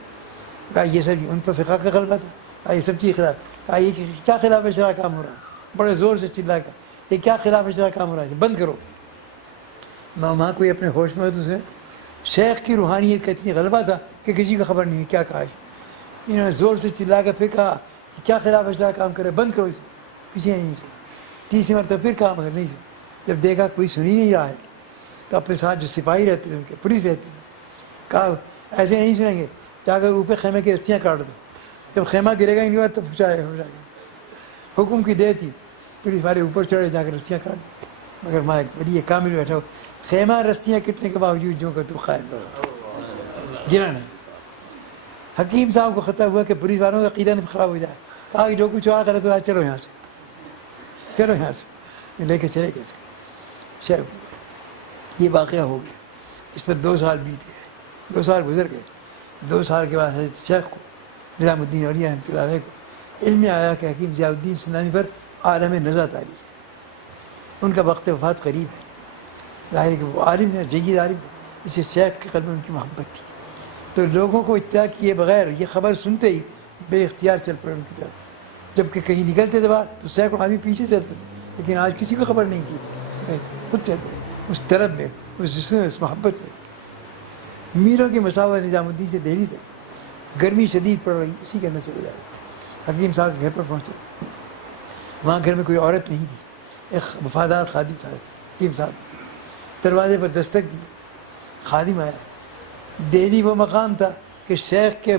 کہا یہ سب ان پر فقہ کا غلبہ تھا، کہا یہ سب چیز خلاف، کہا یہ کیا خلاف شرع کام ہو رہا ہے، بڑے زور سے چلا کر یہ کیا خلاف شرع کام ہو رہا ہے، بند کرو۔ وہاں کوئی اپنے ہوش میں ہوتے شیخ کی روحانیت کا اتنی غلبہ تھا کہ کسی کو خبر نہیں کیا کہا ہے، انہوں نے زور سے چلا کر پھر کہا کیا خلاف شرع کام کرے، بند کرو اسے، پیچھے نہیں سنا۔ تیسری مرتبہ پھر کہا مگر نہیں سنا۔ جب دیکھا کوئی سن ہی نہیں رہا ہے تو اپنے ساتھ جو سپاہی رہتے تھے ان کے پولیس رہتی تھی، کہا ایسے نہیں سنیں گے، جا کر اوپر خیمے کی رسیاں کاٹ دو، جب خیمہ گرے گا ان کے بعد تب ہو جائے گا۔ حکم کی دیر تھی، پولیس والے اوپر چڑھے، جا کر رسیاں کاٹ دی، مگر ماں بڑی کامل بیٹھا ہو، خیمہ رسیاں کٹنے کے باوجود جو کہ تو قائم رہا، گرا نہیں۔ حکیم صاحب کو خطرہ ہوا کہ پولیس والوں کا عقیدہ نہیں خراب ہو جائے، کہا کہ جو کچھ ہوا غلط ہوا چلو یہاں سے، چلو یہاں سے، لے کے چلے گئے شیخ۔ یہ واقعہ ہو گیا، اس پر 2 سال بیت گئے، 2 سال گزر گئے۔ 2 سال کے بعد حضرت شیخ کو نظام الدین اولیاء رحمۃ اللہ علیہ کو علم میں آیا کہ حکیم ضیاء الدین سنانی پر عالم نزا طاری ہے، ان کا وقت وفات قریب ہے۔ ظاہر ہے کہ وہ عالم ہے، جید عالم ہے، اس سے شیخ کے قلب میں ان کی محبت تھی، تو لوگوں کو اطلاع کیے بغیر یہ خبر سنتے ہی بے اختیار چل پڑے ان کی طرف، جب کہ کہیں نکلتے تھے بعد تو سینکڑوں آدمی پیچھے چلتے تھے، لیکن آج کسی کو خبر نہیں کی، خود چل پڑے اس طلب میں، اس جسم میں، اس محبت میں۔ میروں کی مسافت نظام الدین سے دہلی تک، گرمی شدید پڑ رہی، اسی کے اندر چلے جا رہے۔ حکیم صاحب کے گھر پر پہنچے، وہاں گھر میں کوئی عورت نہیں تھی، ایک وفادار خادم تھا۔ حکیم صاحب دروازے پر دستک دی، خادم آیا۔ دہلی وہ مقام تھا کہ شیخ کے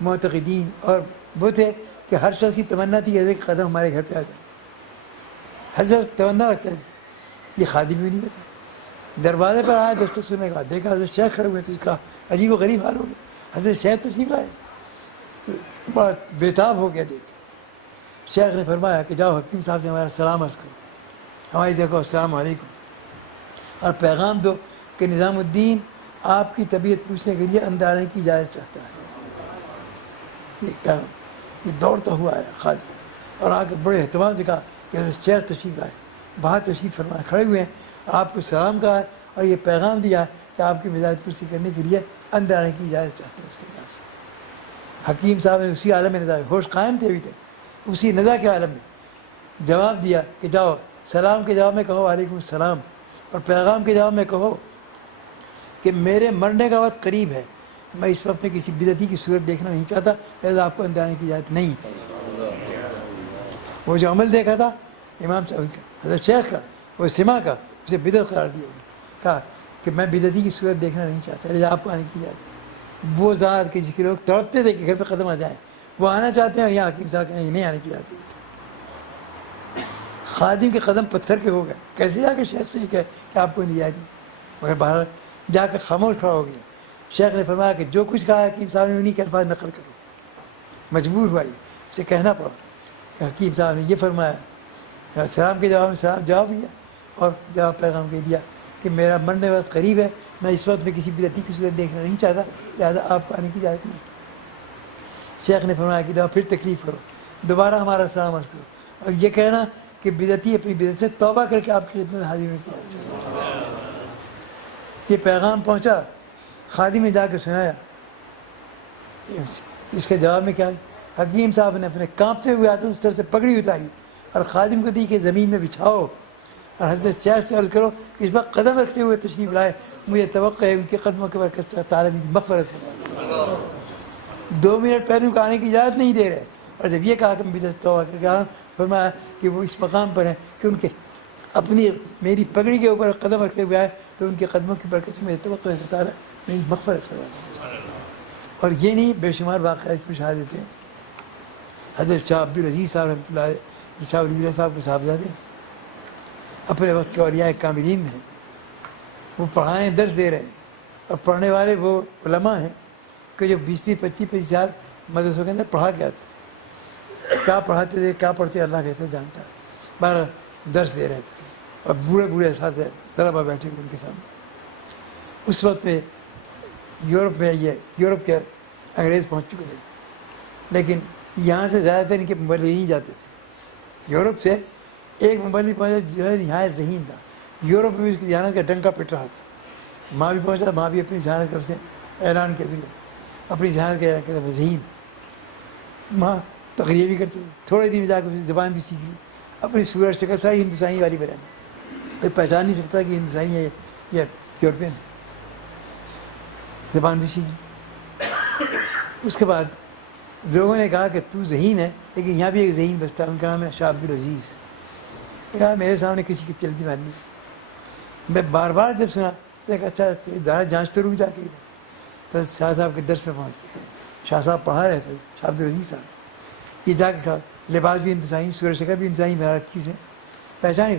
معتقدین اور وہ تھے کہ ہر شخص کی تمنا تھی ایسے کہ قدم ہمارے گھر پہ آ جائے، حضرت تمنا رکھتا تھا۔ یہ خادم بھی نہیں بتا، دروازے پر آیا، دستک سننے کے بعد دیکھا حضرت شیخ کھڑے ہوئے تھے، کہا عجیب و غریب حال ہو گیا، حضرت شیخ تشریف لائے، بہت بےتاب ہو گیا دیکھ۔ شیخ نے فرمایا کہ جاؤ حکیم صاحب سے ہمارا سلام عرض کرو، ہماری دیکھو السلام علیکم، اور پیغام دو کہ نظام الدین آپ کی طبیعت پوچھنے کے لیے اندر آنے کی اجازت چاہتا ہے۔ یہ پیغام یہ دوڑتا ہوا آیا خادم، اور آ کے بڑے اہتمام سے کہا کہ حضرت شیخ تشریف لائے، باہر تشریف فرمائے، کھڑے ہوئے ہیں، آپ کو سلام کہا ہے اور یہ پیغام دیا ہے کہ آپ کی مزاج پرسی کرنے کے لیے اندر آنے کی اجازت چاہتے ہیں اس کے پاس۔ حکیم صاحب نے اسی عالم نظا، ہوش قائم تھے ابھی تک، اسی نظا کے عالم میں جواب دیا کہ جاؤ سلام کے جواب میں کہو وعلیکم السلام، اور پیغام کے جواب میں کہو کہ میرے مرنے کا وقت قریب ہے، میں اس وقت میں کسی بدعتی کی صورت دیکھنا نہیں چاہتا، لہٰذا آپ کو اندر آنے کی اجازت نہیں ہے۔ وہ جو عمل دیکھا تھا امام صاحب کا، حضرت شیخ کا، وہ سما کا، اسے بدعت قرار دیا گیا، کہا کہ میں بدعتی کی صورت دیکھنا نہیں چاہتا، لہٰذا آپ کو آنے کی اجازت نہیں۔ وہ ذات کے جس کے لوگ تڑپتے تھے کہ گھر پہ قدم آ جائیں، وہ آنا چاہتے ہیں، یہاں حکیم صاحب نہیں آنے کی اجازت نہیں۔ خادم کے قدم پتھر کے ہو گئے، کیسے جا کے شیخ سے یہ کہے کہ آپ کو اجازت نہیں، مگر باہر جا کر خاموش کھڑا ہو گیا۔ شیخ نے فرمایا کہ جو کچھ کہا حکیم صاحب نے انہیں کے الفاظ نقل کرو، مجبور ہوا یہ اسے کہنا پڑا کہ حکیم صاحب نے یہ فرمایا، سلام کے جواب میں سلام جواب دیا اور جواب پیغام کے دیا کہ میرا مرنے وقت قریب ہے، میں اس وقت میں کسی بدعتی کی صورت دیکھنا نہیں چاہتا، لہٰذا آپ کو آنے کی اجازت نہیں۔ شیخ نے فرمایا کہ پھر تکلیف کرو، دوبارہ ہمارا سلام عرض کرو، اور یہ کہنا کہ بدعتی اپنی بدعت سے توبہ کر کے آپ کی خدمت حاضر ہونے کی اجازت چاہتا ہے۔ یہ پیغام پہنچا، خادم نے جا کے سنایا، اس کے جواب میں کیا ہے، حکیم صاحب نے اپنے کانپتے ہوئے ہاتھوں اس طرح سے پگڑی اتاری اور خادم کو دی کہ زمین میں بچھاؤ، اور حضرت شیخ سے عرض کرو کہ اس وقت قدم رکھتے ہوئے تشریف لائے، مجھے توقع ہے ان کے قدموں کے برکت سے تعالیٰ میری مغفرت فرمائے۔ 2 منٹ پہلے ان کو آنے کی اجازت نہیں دے رہے، اور جب یہ کہا کہ میں بدعت توبہ کر کے آیا، فرمایا کہ وہ اس مقام پر ہیں کہ ان کے اپنی میری پگڑی کے اوپر قدم رکھتے ہوئے آئے تو ان کے قدموں کی برکت سے مجھے توقع ہے تعالیٰ میری مغفرت فرمائے۔ اور یہ نہیں، بے شمار واقعات پیش آ دیتے ہیں۔ حضرت شاہ عبدالعزیز صاحب رحمۃ اللہ علیہ، شاہ ولی اللہ صاحب کے صاحبزادے اپنے وقت کے اولیاء کاملین میں ہیں، وہ پڑھائیں درس دے رہے ہیں، اور پڑھنے والے وہ علماء ہیں کہ جو 20-25 سال مدرسوں کے اندر پڑھا کے آتے تھے، کیا پڑھاتے تھے کیا پڑھتے اللہ کہتے جانتا ہے، بارہ درس دے رہے تھے اور بوڑھے بوڑھے اساتذہ طلبا بیٹھے ان کے سامنے. اس وقت پہ یورپ کے انگریز پہنچ چکے تھے، لیکن یہاں سے زیادہ تر ان کے مبلغ نہیں جاتے تھے. یورپ سے ایک مبلغ پہنچا جو ہے نہایت ذہین تھا، یورپ میں اس کی ذہانت کا ڈنکا پٹ رہا تھا. ماں بھی پہنچا، ماں بھی اپنی ذہانت طرف سے اعلان کے ذریعے اپنی ذہانت کے ذہین. ماں تقریر بھی کرتے تھے، تھوڑے دن میں جا کے زبان بھی سیکھ لی، اپنی صورت شکل ساری ہندوستانی والی بنانا، کوئی پہچان نہیں سکتا کہ ہندوستانی ہے یا یورپین ہے. زبان بھی سیکھ لی. اس کے بعد لوگوں نے کہا کہ تو ذہین ہے، لیکن یہاں بھی ایک ذہین بستا ہے، ان کا نام ہے شاہ عبدالعزیز. کہا میرے سامنے کسی کی چلتی مارنی. میں بار بار جب سنا تو ایک اچھا ذرا جانچ تو رک جا کے تو شاہ صاحب کے درس میں پہنچ گیا. شاہ صاحب پڑھا رہے تھے، شاہ عبدالعزیز صاحب. یہ جا کے کہا لباس بھی انتظامی، صورت شکل بھی انتظامی، میرا رکھی سے پہچانے.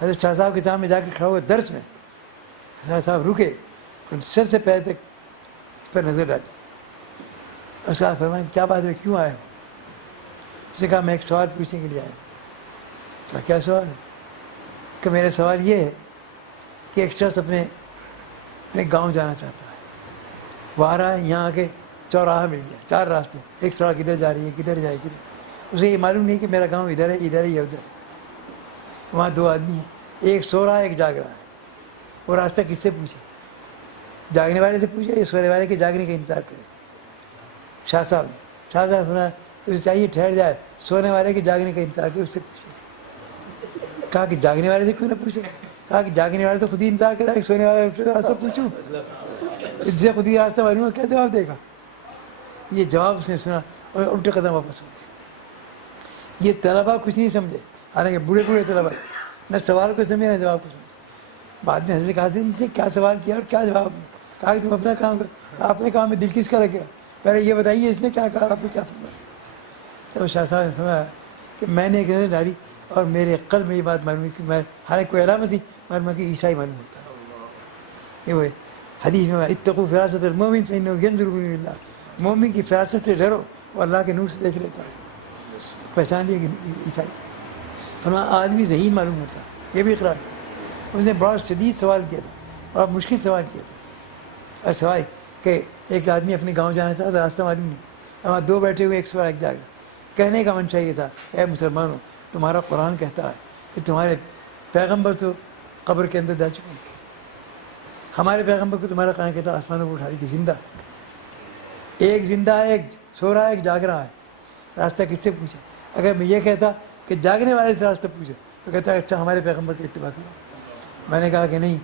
حضرت شاہ صاحب کے سامنے جا کے کھڑا ہوا درس میں، شاہ صاحب رکے اور سر سے پیر تک اس پر نظر ڈالی. اس کا فرمایا کیا بات ہے، کیوں آئے ہو؟ اس نے کہا میں ایک سوال پوچھنے کے لیے آیا. کیا سوال ہے؟ کہ میرا سوال یہ ہے کہ ایک شخص اپنے گاؤں جانا چاہتا ہے، وہ آ رہا ہے، یہاں آ کے چوراہا مل گیا، 4 راستے، ایک سڑک ادھر جا رہی ہے، کدھر جائے کدھر. اسے یہ معلوم نہیں کہ میرا گاؤں ادھر ہے یا ادھر ہے. وہاں 2 آدمی ہیں، ایک سو رہا ہے ایک جاگ رہا ہے. وہ راستہ کس سے پوچھے؟ جاگنے والے سے پوچھے یا سونے والے کے جاگنے کا انتظار کرے؟ شاہ صاحب سنا تو اسے چاہیے ٹھہر جائے، سونے والے کے جاگنے کا انتظار کرے، اس سے پوچھے. کہا کہ جاگنے والے سے کیوں نہ پوچھے؟ کہا کہ جاگنے والے تو خود ہی انتظار کرا ہے، سونے والے سے راستہ پوچھوں؟ جسے خود ہی راستہ معلوم ہے کیا جواب دے گا؟ یہ جواب اس نے سنا اور الٹے قدم واپس ہو گئے. یہ طلبا کچھ نہیں سمجھے، حالانکہ بوڑھے طلبا نہ سوال کو سمجھے نہ جواب کو سمجھے. بعد میں حضرت کہا تھا اس نے کیا سوال کیا اور کیا جواب دیا. کہا کہ تم اپنا کام کرو، اپنے کام میں دل کس کا رکھے گا، پہلے یہ بتائیے اس نے کیا کہا، آپ نے کیا فرمایا. تو شاہ صاحب نے فرمایا کہ میں نے ایک نظر ڈالی اور میرے قلب میں یہ بات معلوم ہوئی کہ میں حالانکہ کوئی علامت نہیں معلوم ہے کہ عیسائی معلوم ہوتا ہے. یہ وہ حدیث میں اتقوا فراست المومن فانه ينظر من اللہ، مومن کی فراست سے ڈرو، وہ اللہ کے نور سے دیکھ لیتا ہے. پہچان لیا کہ عیسائی. فرمایا آدمی ذہین معلوم ہوتا ہے، یہ بھی اقرار. اس نے بڑا شدید سوال کیا تھا اور مشکل سوال کیا تھا. اور سوال کہ ایک آدمی اپنے گاؤں جانا تھا، راستہ معلوم نہیں، وہاں 2 بیٹھے ہوئے، ایک سوال ایک جاگا. کہنے کا منشا یہ تھا اے مسلمانوں، تمہارا قرآن کہتا ہے کہ تمہارے پیغمبر تو قبر کے اندر جا چکے ہیں، ہمارے پیغمبر کو تمہارا قرآن کہتا ہے آسمانوں کو اٹھا لی کہ زندہ، ایک زندہ ہے، ایک سو رہا ہے، ایک جاگ رہا ہے، راستہ کس سے پوچھے؟ اگر میں یہ کہتا کہ جاگنے والے سے راستہ پوچھے تو کہتا ہے اچھا ہمارے پیغمبر کا اتباع کرو. میں نے کہا کہ نہیں،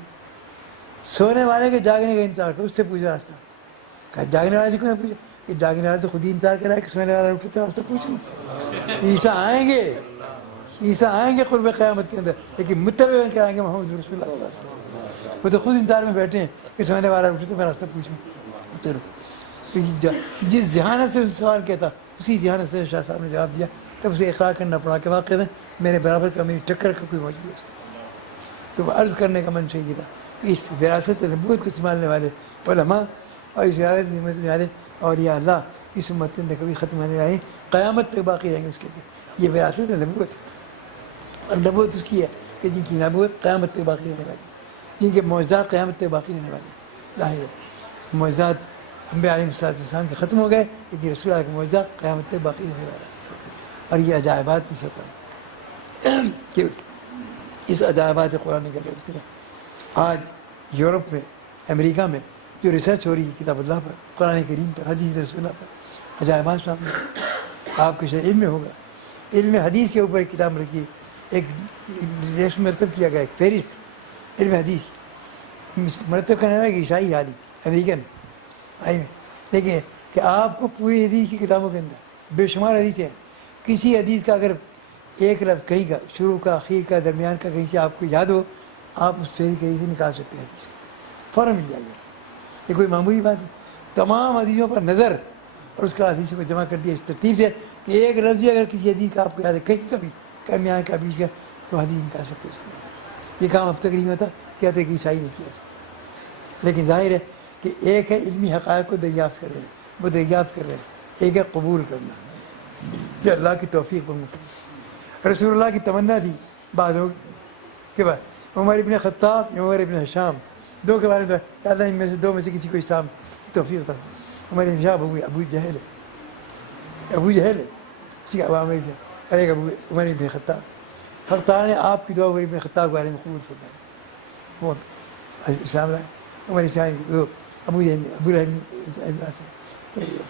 سونے والے کے جاگنے کا انتظار کرو، اس سے پوچھو راستہ. کہا جاگنے والے سے کیوں نہ پوچھے؟ کہ جاگنے والے تو خود ہی انتظار کر رہا ہے کہ سونے والا اٹھے تو راستہ پوچھوں. عیسیٰ آئیں گے قرب قیامت کے اندر، لیکن متبع کے آئیں گے محمد رسول اللہ صلی اللہ علیہ وسلم. وہ تو خود انتظار میں بیٹھے ہیں کہ سونے والا اٹھے تو میں راستہ پوچھوں. چلو جس ذہانت سے سوال کیا تھا اسی ذہانت سے شاہ صاحب نے جواب دیا. تب اسے اقرار کرنا پڑا کہ واقعی میرے برابر کا، میری ٹکر کا کوئی موجود ہے. تو وہ عرض کرنے کا منشا یہ تھا کہ اس وراثت نبوت کو سنبھالنے والے علماء اور اس وراثت نبوت والے اور یا اللہ اس امت کے اندر کبھی ختم ہونے والے قیامت تک باقی رہیں گے. اس کے اندر یہ وراثت نبوت اور نبوت اس کی ہے کہ جن کی نبوت قیامت تک باقی رہنے والی ہے، جن کے معجزات قیامت تک باقی رہنے والے ہیں. ظاہر ہے معجزات انبیاء علیہ السلام کے ختم ہو گئے، لیکن رسول اللہ کے معجزات قیامت تک باقی رہنے والا ہے. اور یہ عجائبات بھی سب ہے کہ اس عجائبات قرآن کر رہے اس کے آج یورپ میں، امریکہ میں جو ریسرچ ہو رہی ہے کتاب اللہ پر، قرآن کریم پر، حدیث رسول اللہ پر، عجائبات سامنے آپ کے شاید علم میں ہوگا. علم حدیث کے اوپر ایک کتاب رکھی، ایک ریس مرتب کیا گیا، ایک فہرست علم حدیث مرتب کرنے والا ایک عیسائی عالم امریکن آئی میں. لیکن کہ آپ کو پوری حدیث کی کتابوں کے اندر بے شمار حدیث ہیں، کسی حدیث کا اگر ایک لفظ کہیں کا، شروع کا، اخیر کا، درمیان کا، کہیں سے آپ کو یاد ہو، آپ اس فہرست کہیں سے نکال سکتے ہیں، حدیث فوراً مل جائے گا. یہ کوئی معمولی بات نہیں. تمام حدیثوں پر نظر اور اس کا حدیثوں کو جمع کر دیا اس ترتیب سے کہ ایک لفظ بھی اگر کسی حدیث کا آپ کو یاد ہے کہیں کبھی درمیان کا، بیچ کا، تو حدیث نکال سکتے اس کے. یہ کام اب تک نہیں ہوتا، کیا تو ایک عیسائی نے کیا اس کو. لیکن ظاہر ہے کہ ایک ہے علمی حقائق کو دریافت کر رہے ہیں، وہ دریافت کر رہے ہیں، ایک ہے قبول کرنا کہ اللہ کی توفیق پر مقیم۔ رسول اللہ کی تمنا تھی بعض لوگ کے بعد عمر ابن خطاب یا عمر ابن ہشام، دو کے بارے میں کہ اللہ ان میں سے دو میں سے کسی کو اسلام کی توفیق عطا فرمائے۔ عمر ابن ہشام ابو جہل ہے اسی کا عوام ارے عمر ابن خطاب، حق تعالیٰ نے آپ کی دعا عمر ابن خطاب کے بارے میں قبول فرمایا، وہ اسلام لائے۔ عمر ابو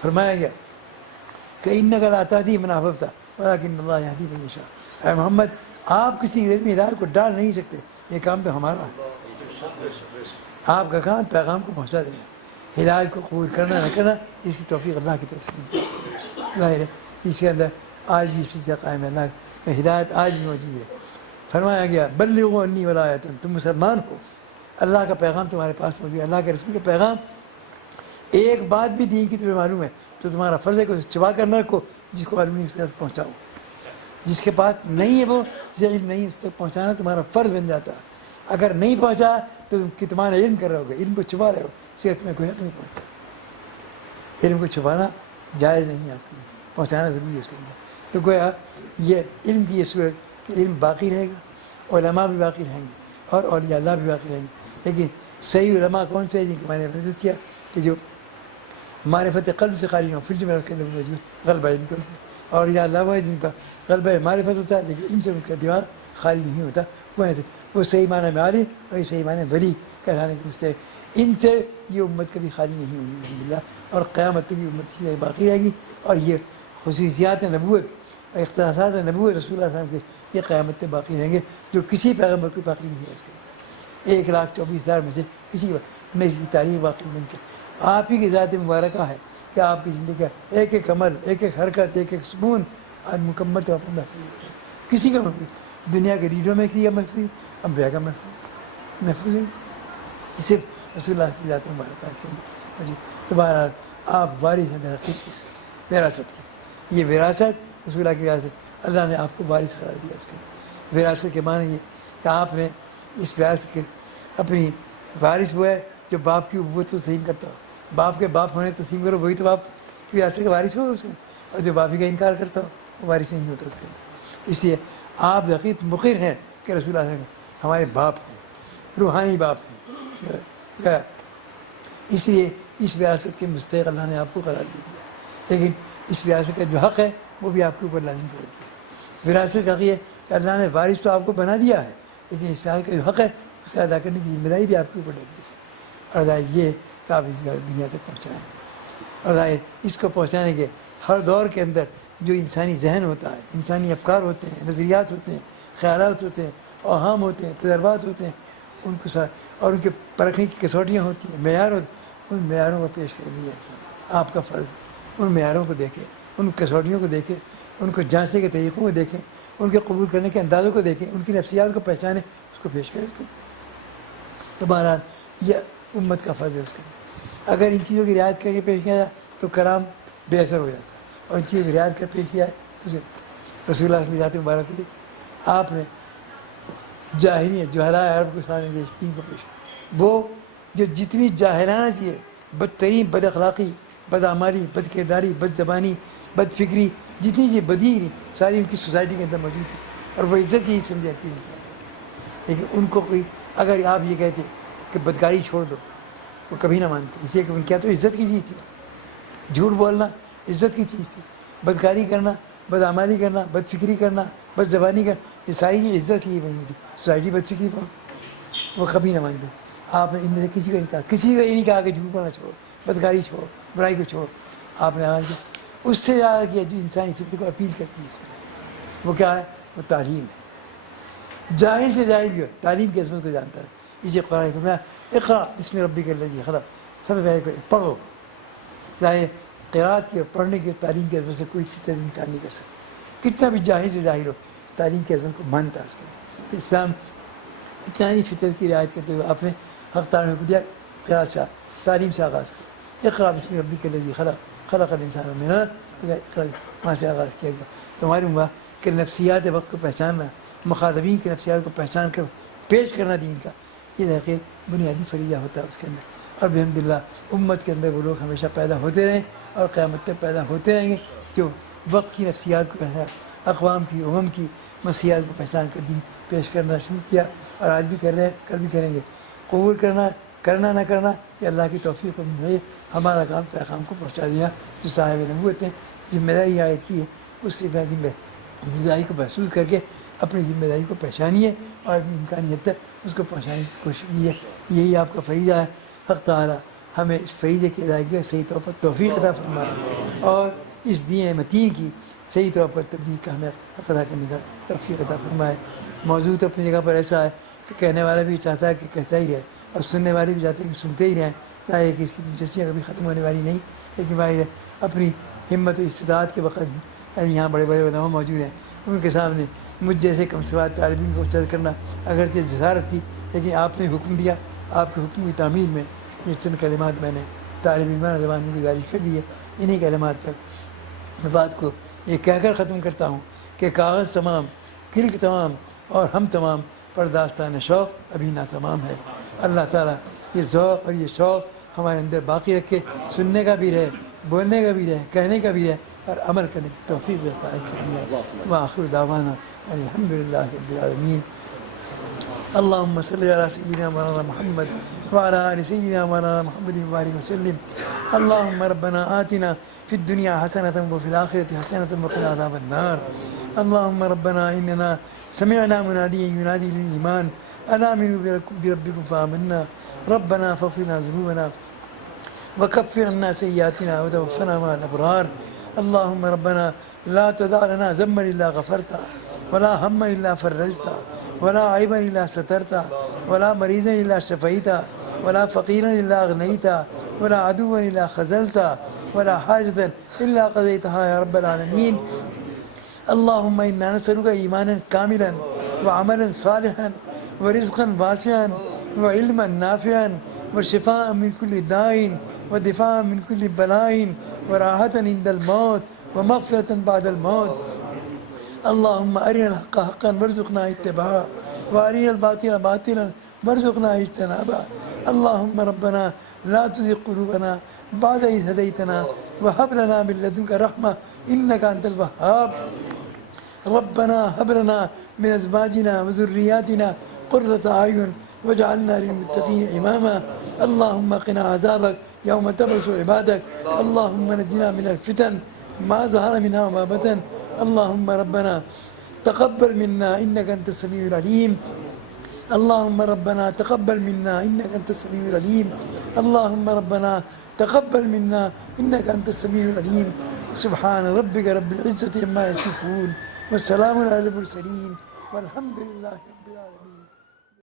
فرمایا گیا کہ انک لا تہدی من احببت ولکن اللہ یہدی من یشاء۔ اے محمد آپ کسی کے دل میں ہدایت کو ڈال نہیں سکتے، یہ کام تو ہمارا ہے، آپ کا کام پیغام کو پہنچا دینا، ہدایت کو قبول کرنا نہ کرنا اس کی توفیق اللہ کی طرف سے ملتی ہے۔ ظاہر ہے اس کے اندر آج بھی اسی طرح قائم ہے، اللہ کی ہدایت آج بھی موجود ہے۔ فرمایا گیا بلغوا انی ولا آیۃ، تم مسلمان ہو، اللہ کا پیغام تمہارے پاس موجود ہے، اللہ کے رسول کا پیغام، ایک بات بھی دین کی تمہیں معلوم ہے تو تمہارا فرض ہے کہ اسے چھپا کر نہ رکھو، جس کو معلوم نہیں اس تک پہنچاؤ، جس کے پاس نہیں ہے وہ جسے علم نہیں اس تک پہنچانا تمہارا فرض بن جاتا ہے۔ اگر نہیں پہنچا تو تم کتمان علم کر رہے ہو گے، علم کو چھپا رہے ہو، صرف تمہیں کوئی حق نہیں پہنچتا۔ علم کو چھپانا جائز نہیں ہے، آپ کو پہنچانا ضروری ہے اس کے اندر۔ تو گویا یہ علم کی یہ صورت کہ علم باقی رہے گا، علماء بھی باقی رہیں گے اور اولیاء اللہ بھی باقی رہیں گے، لیکن صحیح علماء کون سے ہیں جن کے میں نے وضاحت کیا کہ جو معرفت قلب سے خالی ہوں، پھر جو میرے غلبہ علم کو، اور یا اللہ وہ ہے جن کا غلبہ معرفت ہوتا ہے لیکن علم سے ان کا دماغ خالی نہیں ہوتا، وہ صحیح معنی میں عالم اور صحیح معنی ولی کہلانے کے مستحق۔ ان سے یہ امت کبھی خالی نہیں ہوگی الحمدللہ، اور قیامت تک یہ امت کی باقی رہے گی، اور یہ خصوصیات نبوت اور اختصاصات نبوت رسول اللہ صلی اللہ علیہ وسلم کے یہ قیامت تک باقی رہیں گے، جو کسی پیغمبر کو باقی نہیں ہے۔ اس کے 1,24,000 میں سے کسی نے اس کی تاریخ باقی نہیں کی۔ آپ ہی کی ذات مبارکہ ہے کہ آپ کی زندگی کا ایک ایک عمل، ایک ایک حرکت، ایک ایک سکون آج مکمل طور پر محفوظ ہے، کسی کا محفوظ، دنیا کے ریڈیو میں کسی کا محفوظ، انبیاء کا محفوظ ہے، صرف رسول اللہ کی ذات مبارکہ کے اندر۔ تو بہرحال آپ وارث ہیں درحقیقت اس وراثت کی، یہ وراثت رسول اللہ کی وراثت، اللہ نے آپ کو وارث قرار دیا اس کے۔ وراثت کے معنی یہ کہ آپ نے اس وراثت کے اپنی وارث وہ ہے جو باپ کی ابوت کو تسلیم کرتا ہو، باپ کے باپ ہونے تسلیم کرو، وہی تو باپ کی وراثت کا وارث ہو اس میں، اور جو باپ ہی کا انکار کرتا ہو وہ وارث نہیں ہوتا اس کے۔ اس لیے آپ یقین مقر ہیں کہ رسول اللہ ہمارے باپ ہیں، روحانی باپ ہیں، اس لیے اس وراثت کے مستحق اللہ نے آپ کو قرار دے دیا، لیکن اس وراثت کا جو حق ہے وہ بھی آپ کے اوپر لازم کر دیا۔ وراثت کا حق یہ کہ اللہ نے وارث تو آپ کو بنا دیا ہے، لیکن اس وراثت کا جو حق ہے اس کا ادا کرنے کی ذمہ داری بھی آپ کے اوپر لے دی، اور ادا یہ کہ آپ اس دنیا تک پہنچائیں، اور اس کو پہنچانے کے ہر دور کے اندر جو انسانی ذہن ہوتا ہے، انسانی افکار ہوتے ہیں، نظریات ہوتے ہیں، خیالات ہوتے ہیں، اوہام ہوتے ہیں، تجربات ہوتے ہیں، ان کو اور ان کے پرکھنے کی کسوٹیاں ہوتی ہیں، معیار ہوتے ہیں، ان معیاروں کو پیش کر دیا آپ کا فرض ہے۔ ان معیاروں کو دیکھیں، ان کسوٹیوں کو دیکھیں، ان کو جانچنے کے طریقوں کو دیکھیں، ان کے قبول کرنے کے اندازوں کو دیکھیں، ان کی نفسیات کو پہچانیں، اس کو پیش کریں۔ تو بہرحال یہ امت کا فرض ہے اس کے اگر ان چیزوں کی رعایت کر کے پیش کیا جائے تو کلام بے اثر ہو جاتا ہے، اور ان چیزوں کی رعایت کر پیش کیا ہے تو رسول اللہ کی ذات مبارک کو دیکھیں، آپ نے جاہلیت جہلائے عرب کو سامنے دین کو پیش کیا، وہ جو جتنی جاہلانہ چیزیں، بدترین بد اخلاقی، بدعمالی، بد کرداری، بد زبانی، بد فکری، جتنی چیزیں بدی تھیں ساری ان کی سوسائٹی کے اندر موجود تھی، اور وہ عزت کی سمجھ آتی ان کی، لیکن ان کو کوئی اگر آپ یہ کہتے کہ بدکاری چھوڑ دو وہ کبھی نہ مانتے، اس لیے کہ ان کیا تو عزت کی چیز تھی، جھوٹ بولنا عزت کی چیز تھی، بدکاری کرنا، بدعمالی کرنا، بد فکری کرنا، بد زبانی کرنا، یہ ساری چیز عزت کی بنی ہوئی تھی، سوسائٹی بد فکری پر وہ کبھی نہ مانتے۔ آپ نے ان میں سے کسی کو نہیں کہا، کسی کو یہ نہیں کہا کہ جھوٹ بولنا چھوڑو، بدکاری چھوڑو، برائی کو چھوڑو، آپ نے آگے کیا اس سے زیادہ کیا جو انسانی فطرت کو اپیل کرتی ہے، اس کے وہ کیا ہے، وہ تعلیم ہے۔ جاہل سے جاہل بھی ہو تعلیم کی عظمت کو جانتا ہے، اسے قرآن کو میں اقرا بسم ربک الذی خلق، سب سے پہلے پڑھو، ظاہر قرأت کی اور پڑھنے کی تعلیم کی عظمت سے کوئی فطرت انکار نہیں کر سکتی، کتنا بھی جاہل سے ظاہر ہو تعلیم کی عظمت کو مانتا ہے اس کے لیے۔ تو اسلام اتنی فطرت کی رعایت کرتے ہوئے آپ نے حق تعالیٰ کو دیا قرأت سے تعلیم سے آغاز کیا، اقرا بسم ربک الذی خلق خلق الانسان من علق، وہاں سے آغاز کیا گیا۔ تو معلوم ہوا کہ نفسیات وقت کو پہچاننا، مخاطبین کی نفسیات کو پہچان کر پیش کرنا دین کا، یہ تحقیق بنیادی فریضہ ہوتا ہے اس کے اندر۔ اور الحمدللہ امت کے اندر وہ لوگ ہمیشہ پیدا ہوتے رہیں اور قیامت تک پیدا ہوتے رہیں گے جو وقت کی نفسیات کو پہچان، اقوام کی، کی مسیحات کو پہچان کر دین پیش کرنا شروع کیا، اور آج بھی کر رہے ہیں، کل بھی کریں گے۔ قبول کرنا نہ کرنا یہ اللہ کی توفیق ہے، ہمارا کام پیغام کو پہنچا دیا۔ جو صاحب نبوت ہیں ذمہ داری عائد کی ہے، اس سے ذمہ داری کو محسوس کر کے اپنی ذمہ داری کو پہچانیے اور اپنی امکانی حد تک اس کو پہنچانے کی کوشش کیجیے۔ یہی آپ کا فریضہ ہے۔ حق تعالیٰ ہمیں اس فریضے کی ادائیگی صحیح طور پر توفیق عطا فرمائے اور اس دین متین کی صحیح طور پر تبدیل کا ہمیں حق ادا کرنے کا توفیق عطا فرمائے۔ موضوع تو اپنی جگہ پر ایسا ہے کہ کہنے والا بھی چاہتا ہے کہ کہتا ہی رہے اور سننے والے بھی چاہتے ہیں کہ سنتے ہی رہیں، ظاہر ہے کہ اس کی دلچسپیاں کبھی ختم ہونے والی نہیں، لیکن ظاہر ہے اپنی ہمت و استطاعت کے وقت ہی یہاں بڑے بڑے علماء موجود ہیں، ان کے سامنے مجھ جیسے کم سواد طالب علم کو چرچ کرنا اگرچہ جسارت تھی، لیکن آپ نے حکم دیا، آپ کے حکم کی تعمیل میں یہ چند کلمات میں نے طالب علمانہ زبان میں گزارش کر دی ہے۔ انہی کلمات پر میں بات کو یہ کہہ کر ختم کرتا ہوں کہ کاغذ تمام، کلک تمام اور ہم تمام پر داستان شوق ابھی ناتمام ہے۔ اللہ تعالیٰ یہ ذوق اور یہ شوق ہمارے اندر باقی رکھے، سننے کا بھی رہے، بولنے کا بھی رہے، کہنے کا بھی رہے اور عمل کرنے کی توفیق دیتا ہے۔ وآخر دعوانا الحمدللہ رب العالمین۔ اللهم صل على سيدنا مولانا محمد وعلى آل سيدنا مولانا محمد وبارك وسلم۔ اللهم ربنا آتنا في الدنيا حسنة وفي الآخرة حسنة وقنا عذاب النار۔ اللهم ربنا إننا سمعنا مناديا ينادي للإيمان أن آمنوا بربكم فآمنا، ربنا فاغفر لنا ذنوبنا وكفر عنا سيئاتنا وتوفنا مع الأبرار۔ اللهم ربنا لا تدع لنا ذنبا إلا غفرته ولا هما إلا فرجته ولا عيبا إلا سترته ولا مريضا إلا شفيته ولا فقيرا إلا أغنيته ولا عدوا إلا خذلته ولا حاجة إلا قضيتها يا رب العالمين۔ اللهم إنا نسألك إيمانا كاملا وعملا صالحا ورزقا واسعا وعلما نافعا وشفاء من كل داء ودفاعا من كل بلاء وراحة عند الموت ومغفرة بعد الموت۔ اللهم أرنا الحق حقا وارزقنا اتباعه وأرنا الباطل باطلا وارزقنا اجتنابه۔ اللهم ربنا لا تزغ قلوبنا بعد إذ هديتنا وهب لنا من لدنك رحمة إنك أنت الوهاب۔ ربنا هب لنا من أزواجنا وذرياتنا قرة أعين واجعلنا للمتقين إماما۔ اللهم قنا عذابك يوم تبعث عبادك۔ اللهم نجنا من الفتن ما ظهر منها وما بطن۔ اللهم ربنا تقبل منا إنك أنت السميع العليم۔ اللهم ربنا تقبل منا إنك أنت السميع العليم۔ اللهم ربنا تقبل منا إنك أنت السميع العليم۔ سبحان ربك رب العزة عما يصفون والسلام على المرسلين والحمد لله۔